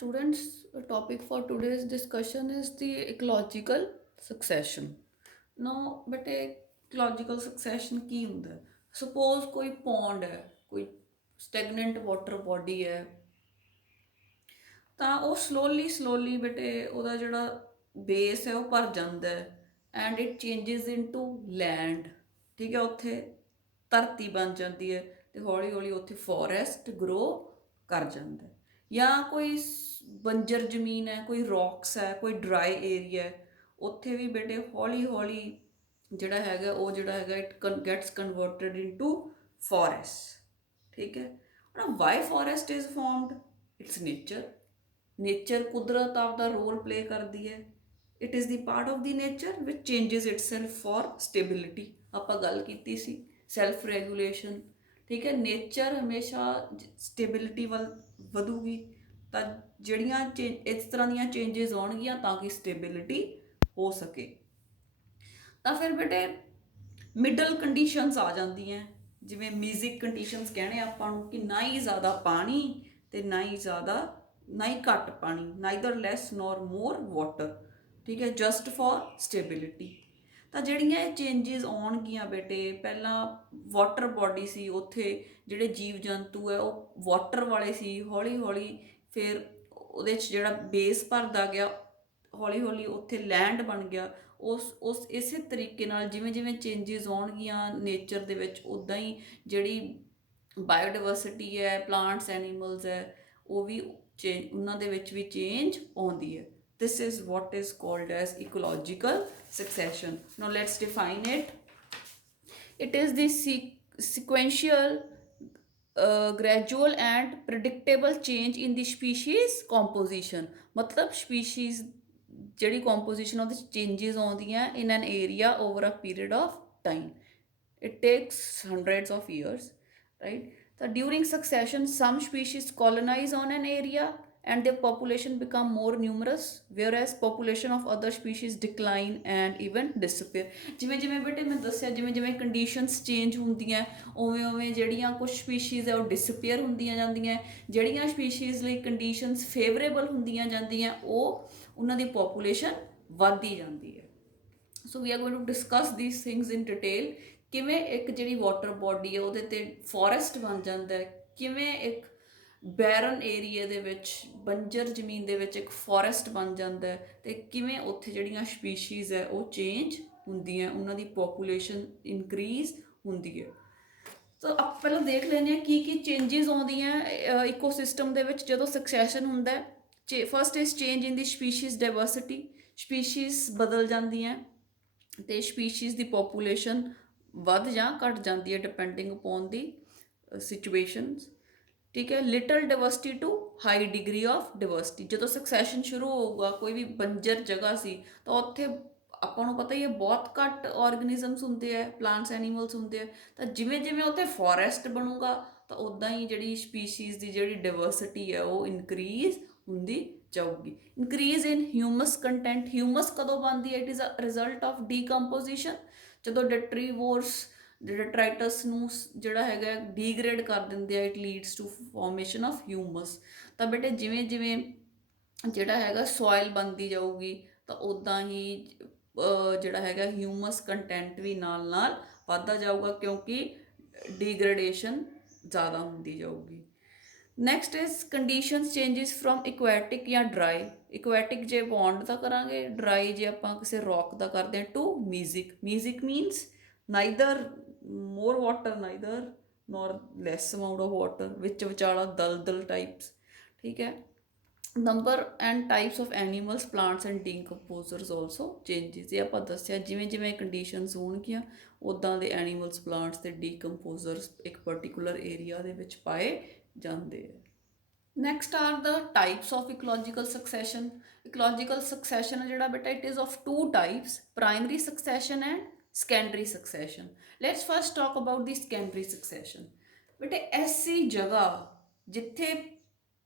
Students, the topic for today's discussion is the ecological succession. Now, ਬੇਟੇ ecological succession ਕੀ ਹੁੰਦਾ ਹੈ? Suppose ਕੋਈ pond ਹੈ, ਕੋਈ stagnant water body ਹੈ, ਤਾਂ ਉਹ slowly ਬੇਟੇ ਉਹਦਾ ਜਿਹੜਾ ਬੇਸ ਹੈ ਉਹ ਭਰ ਜਾਂਦਾ ਹੈ and it changes into land. ਠੀਕ ਹੈ, ਉੱਥੇ ਧਰਤੀ ਬਣ ਜਾਂਦੀ ਹੈ ਤੇ ਹੌਲੀ ਹੌਲੀ ਉੱਥੇ ਫੋਰੈਸਟ ਗਰੋ ਕਰ ਜਾਂਦਾ ਹੈ। ਜਾਂ ਕੋਈ ਬੰਜਰ ਜ਼ਮੀਨ ਹੈ, ਕੋਈ ਰੌਕਸ ਹੈ, ਕੋਈ ਡਰਾਈ ਏਰੀਆ ਹੈ, ਉੱਥੇ ਵੀ ਬੇਟੇ ਹੌਲੀ ਹੌਲੀ ਜਿਹੜਾ ਹੈਗਾ it gets converted into forest. ਠੀਕ ਹੈ ਨਾ। Why forest is formed? It's nature. Nature ਕੁਦਰਤ ਆਪਦਾ ਰੋਲ ਪਲੇ ਕਰਦੀ ਹੈ। It is the part of the nature ਵਿਚ ਚੇਂਜਸ ਇਟਸੈਲਫ ਫॉर ਸਟੇਬਿਲਿਟੀ। ਆਪਾਂ ਗੱਲ ਕੀਤੀ ਸੀ ਸੈਲਫ ਰੈਗੂਲੇਸ਼ਨ। ਠੀਕ ਹੈ, ਨੇਚਰ ਹਮੇਸ਼ਾ ਸਟੇਬਿਲਿਟੀ ਵੱਲ ਵਧੂਗੀ ਤਾਂ ਜਿਹੜੀਆਂ ਇਸ ਤਰ੍ਹਾਂ ਦੀਆਂ ਚੇਂਜਸ ਆਉਣਗੀਆਂ ਤਾਂ ਕਿ ਸਟੇਬਿਲਿਟੀ ਹੋ ਸਕੇ। ਤਾਂ ਫਿਰ ਬੇਟੇ ਮਿਡਲ ਕੰਡੀਸ਼ਨਸ ਆ ਜਾਂਦੀਆਂ, ਜਿਵੇਂ ਮਿਊਜ਼ਿਕ ਕੰਡੀਸ਼ਨਸ ਕਹਿਣੇ ਆਪਾਂ ਨੂੰ, ਕਿ ਨਾ ਹੀ ਜ਼ਿਆਦਾ ਪਾਣੀ ਤੇ ਨਾ ਹੀ ਘੱਟ ਪਾਣੀ, ਨਾਈਦਰ ਲੈਸ ਨੋਰ ਮੋਰ ਵਾਟਰ। ਠੀਕ ਹੈ, ਜਸਟ ਫॉर ਸਟੇਬਿਲਿਟੀ। ਤਾਂ ਜਿਹੜੀਆਂ ਇਹ ਚੇਂਜਸ ਆਉਣਗੀਆਂ ਬੇਟੇ, ਪਹਿਲਾਂ ਵਾਟਰ ਬੋਡੀ ਸੀ, ਉੱਥੇ ਜਿਹੜੇ ਜੀਵ ਜੰਤੂ ਹੈ ਉਹ ਵਾਟਰ ਵਾਲੇ ਸੀ। ਹੌਲੀ ਹੌਲੀ ਫਿਰ ਉਹਦੇ 'ਚ ਜਿਹੜਾ ਬੇਸ ਭਰਦਾ ਗਿਆ, ਹੌਲੀ ਹੌਲੀ ਉੱਥੇ ਲੈਂਡ ਬਣ ਗਿਆ। ਉਸ ਇਸੇ ਤਰੀਕੇ ਨਾਲ ਜਿਵੇਂ ਜਿਵੇਂ ਚੇਂਜਸ ਆਉਣਗੀਆਂ ਨੇਚਰ ਦੇ ਵਿੱਚ, ਉੱਦਾਂ ਹੀ ਜਿਹੜੀ ਬਾਇਓਡਾਇਵਰਸਿਟੀ ਹੈ, ਪਲਾਂਟਸ ਐਨੀਮਲਸ ਹੈ, ਉਹ ਵੀ ਉਹਨਾਂ ਦੇ ਵਿੱਚ ਵੀ ਚੇਂਜ ਆਉਂਦੀ ਹੈ। This is what is called as ecological succession. Now let's define it. It is the sequential, gradual and predictable change in the species composition. मतलब species ਜਿਹੜੀ composition ਉਹਦੇ changes ਆਉਂਦੀਆਂ in an area over a period of time. It takes hundreds of years, right? So during succession, some species colonize on an area and their population become more numerous, whereas population of other species decline and even disappear. ਜਿਵੇਂ ਜਿਵੇਂ ਬੇਟੇ ਮੈਂ ਦੱਸਿਆ, ਜਿਵੇਂ ਜਿਵੇਂ conditions change ਹੁੰਦੀਆਂ ਉਵੇਂ ਉਵੇਂ ਜਿਹੜੀਆਂ ਕੁਝ ਸਪੀਸ਼ੀਜ਼ ਹੈ ਉਹ ਡਿਸਅਪੀਅਰ ਹੁੰਦੀਆਂ ਜਾਂਦੀਆਂ। ਜਿਹੜੀਆਂ ਸਪੀਸ਼ੀਜ਼ ਲਈ ਕੰਡੀਸ਼ਨਸ ਫੇਵਰੇਬਲ ਹੁੰਦੀਆਂ ਜਾਂਦੀਆਂ ਉਹਨਾਂ ਦੀ ਪੋਪੂਲੇਸ਼ਨ ਵੱਧਦੀ ਜਾਂਦੀ ਹੈ। So we are going to discuss these things in detail. ਕਿਵੇਂ ਇੱਕ ਜਿਹੜੀ ਵਾਟਰ ਬੋਡੀ ਹੈ ਉਹਦੇ 'ਤੇ ਫੋਰੈਸਟ ਬਣ ਜਾਂਦਾ ਹੈ, ਕਿਵੇਂ ਇੱਕ ਬੈਰਨ ਏਰੀਆ ਦੇ ਵਿੱਚ, ਬੰਜਰ ਜ਼ਮੀਨ ਦੇ ਵਿੱਚ ਇੱਕ ਫੋਰੈਸਟ ਬਣ ਜਾਂਦਾ ਹੈ, ਅਤੇ ਕਿਵੇਂ ਉੱਥੇ ਜਿਹੜੀਆਂ ਸਪੀਸ਼ੀਜ਼ ਹੈ ਉਹ ਚੇਂਜ ਹੁੰਦੀਆਂ, ਉਹਨਾਂ ਦੀ ਪੋਪੂਲੇਸ਼ਨ ਇਨਕਰੀਜ਼ ਹੁੰਦੀ ਹੈ। ਸੋ ਆਪਾਂ ਪਹਿਲਾਂ ਦੇਖ ਲੈਂਦੇ ਹਾਂ ਕੀ ਕੀ ਚੇਂਜਸ ਆਉਂਦੀਆਂ ਇਕੋਸਿਸਟਮ ਦੇ ਵਿੱਚ ਜਦੋਂ ਸਕਸੈਸ਼ਨ ਹੁੰਦਾ ਹੈ। First is change in the species diversity. Species ਬਦਲ ਜਾਂਦੀਆਂ ਅਤੇ ਸਪੀਸ਼ੀਜ਼ ਦੀ ਪੋਪੂਲੇਸ਼ਨ ਵੱਧ ਜਾਂ ਘੱਟ ਜਾਂਦੀ ਹੈ ਡਿਪੈਂਡਿੰਗ ਅਪੋਨ ਦੀ ਸਿਚੁਏਸ਼ਨਸ। ਠੀਕ ਹੈ, little diversity to high degree of diversity. ਜਦੋਂ ਸਕਸੈਸ਼ਨ ਸ਼ੁਰੂ ਹੋਊਗਾ, ਕੋਈ ਵੀ ਬੰਜਰ ਜਗ੍ਹਾ ਸੀ ਤਾਂ ਉੱਥੇ ਆਪਾਂ ਨੂੰ ਪਤਾ ਹੀ ਹੈ ਬਹੁਤ ਘੱਟ ਆਰਗੈਨਿਜ਼ਮਸ ਹੁੰਦੇ ਆ, ਪਲਾਂਟਸ ਐਨੀਮਲਸ ਹੁੰਦੇ ਆ। ਤਾਂ ਜਿਵੇਂ ਜਿਵੇਂ ਉੱਥੇ ਫੋਰੈਸਟ ਬਣੂਗਾ ਤਾਂ ਉੱਦਾਂ ਹੀ ਜਿਹੜੀ ਸਪੀਸ਼ੀਜ਼ ਦੀ ਜਿਹੜੀ ਡਾਇਵਰਸਿਟੀ ਹੈ ਉਹ ਇਨਕਰੀਜ਼ ਹੁੰਦੀ ਜਾਊਗੀ। Increase in humus content. Humus ਕਦੋਂ ਬਣਦੀ ਹੈ? It is a result of decomposition. ਜਦੋਂ ਡੈਟਰੀਵੋਰਸ ਡੈਟਰਾਈਟਸ ਨੂੰ ਜਿਹੜਾ ਹੈਗਾ ਡੀਗਰੇਡ ਕਰ ਦਿੰਦੇ ਆ, it leads to formation of humus. ਤਾਂ ਬੇਟੇ ਜਿਵੇਂ ਜਿਵੇਂ ਜਿਹੜਾ ਹੈਗਾ ਸੋਇਲ ਬਣਦੀ ਜਾਊਗੀ ਤਾਂ ਉੱਦਾਂ ਹੀ ਜਿਹੜਾ ਹੈਗਾ ਹਿਊਮਸ ਕੰਟੈਂਟ ਵੀ ਨਾਲ ਨਾਲ ਵੱਧਦਾ ਜਾਊਗਾ, ਕਿਉਂਕਿ ਡੀਗਰੇਡੇਸ਼ਨ ਜ਼ਿਆਦਾ ਹੁੰਦੀ ਜਾਊਗੀ। Next is conditions changes from aquatic ਜਾਂ ਡਰਾਈ। ਇਕੁਐਟਿਕ ਜੇ ਪੌਂਡ ਦਾ ਕਰਾਂਗੇ, ਡਰਾਈ ਜੇ ਆਪਾਂ ਕਿਸੇ ਰੌਕ ਦਾ ਕਰਦੇ ਹਾਂ, to music. Music means neither more water neither nor less amount of water, ਵਿੱਚ ਵਿਚਾਲਾ ਦਲਦਲ ਟਾਈਪਸ। ਠੀਕ ਹੈ, number and types of animals, plants and decomposers also changes. ਇਹ ਆਪਾਂ ਦੱਸਿਆ ਜਿਵੇਂ ਜਿਵੇਂ ਕੰਡੀਸ਼ਨਸ ਹੋਣਗੀਆਂ ਉੱਦਾਂ ਦੇ ਐਨੀਮਲਸ, ਪਲਾਂਟਸ ਅਤੇ ਡੀਕੰਪੋਜ਼ਰਸ ਇੱਕ ਪਰਟੀਕੂਲਰ ਏਰੀਆ ਦੇ ਵਿੱਚ ਪਾਏ ਜਾਂਦੇ ਆ। Next are the types of ecological succession. Ecological succession ਜਿਹੜਾ ਬੇਟਾ, it is of two types, primary succession and secondary succession. Let's first talk about the secondary succession. ਬੇਟੇ ਐਸੀ ਜਗ੍ਹਾ ਜਿੱਥੇ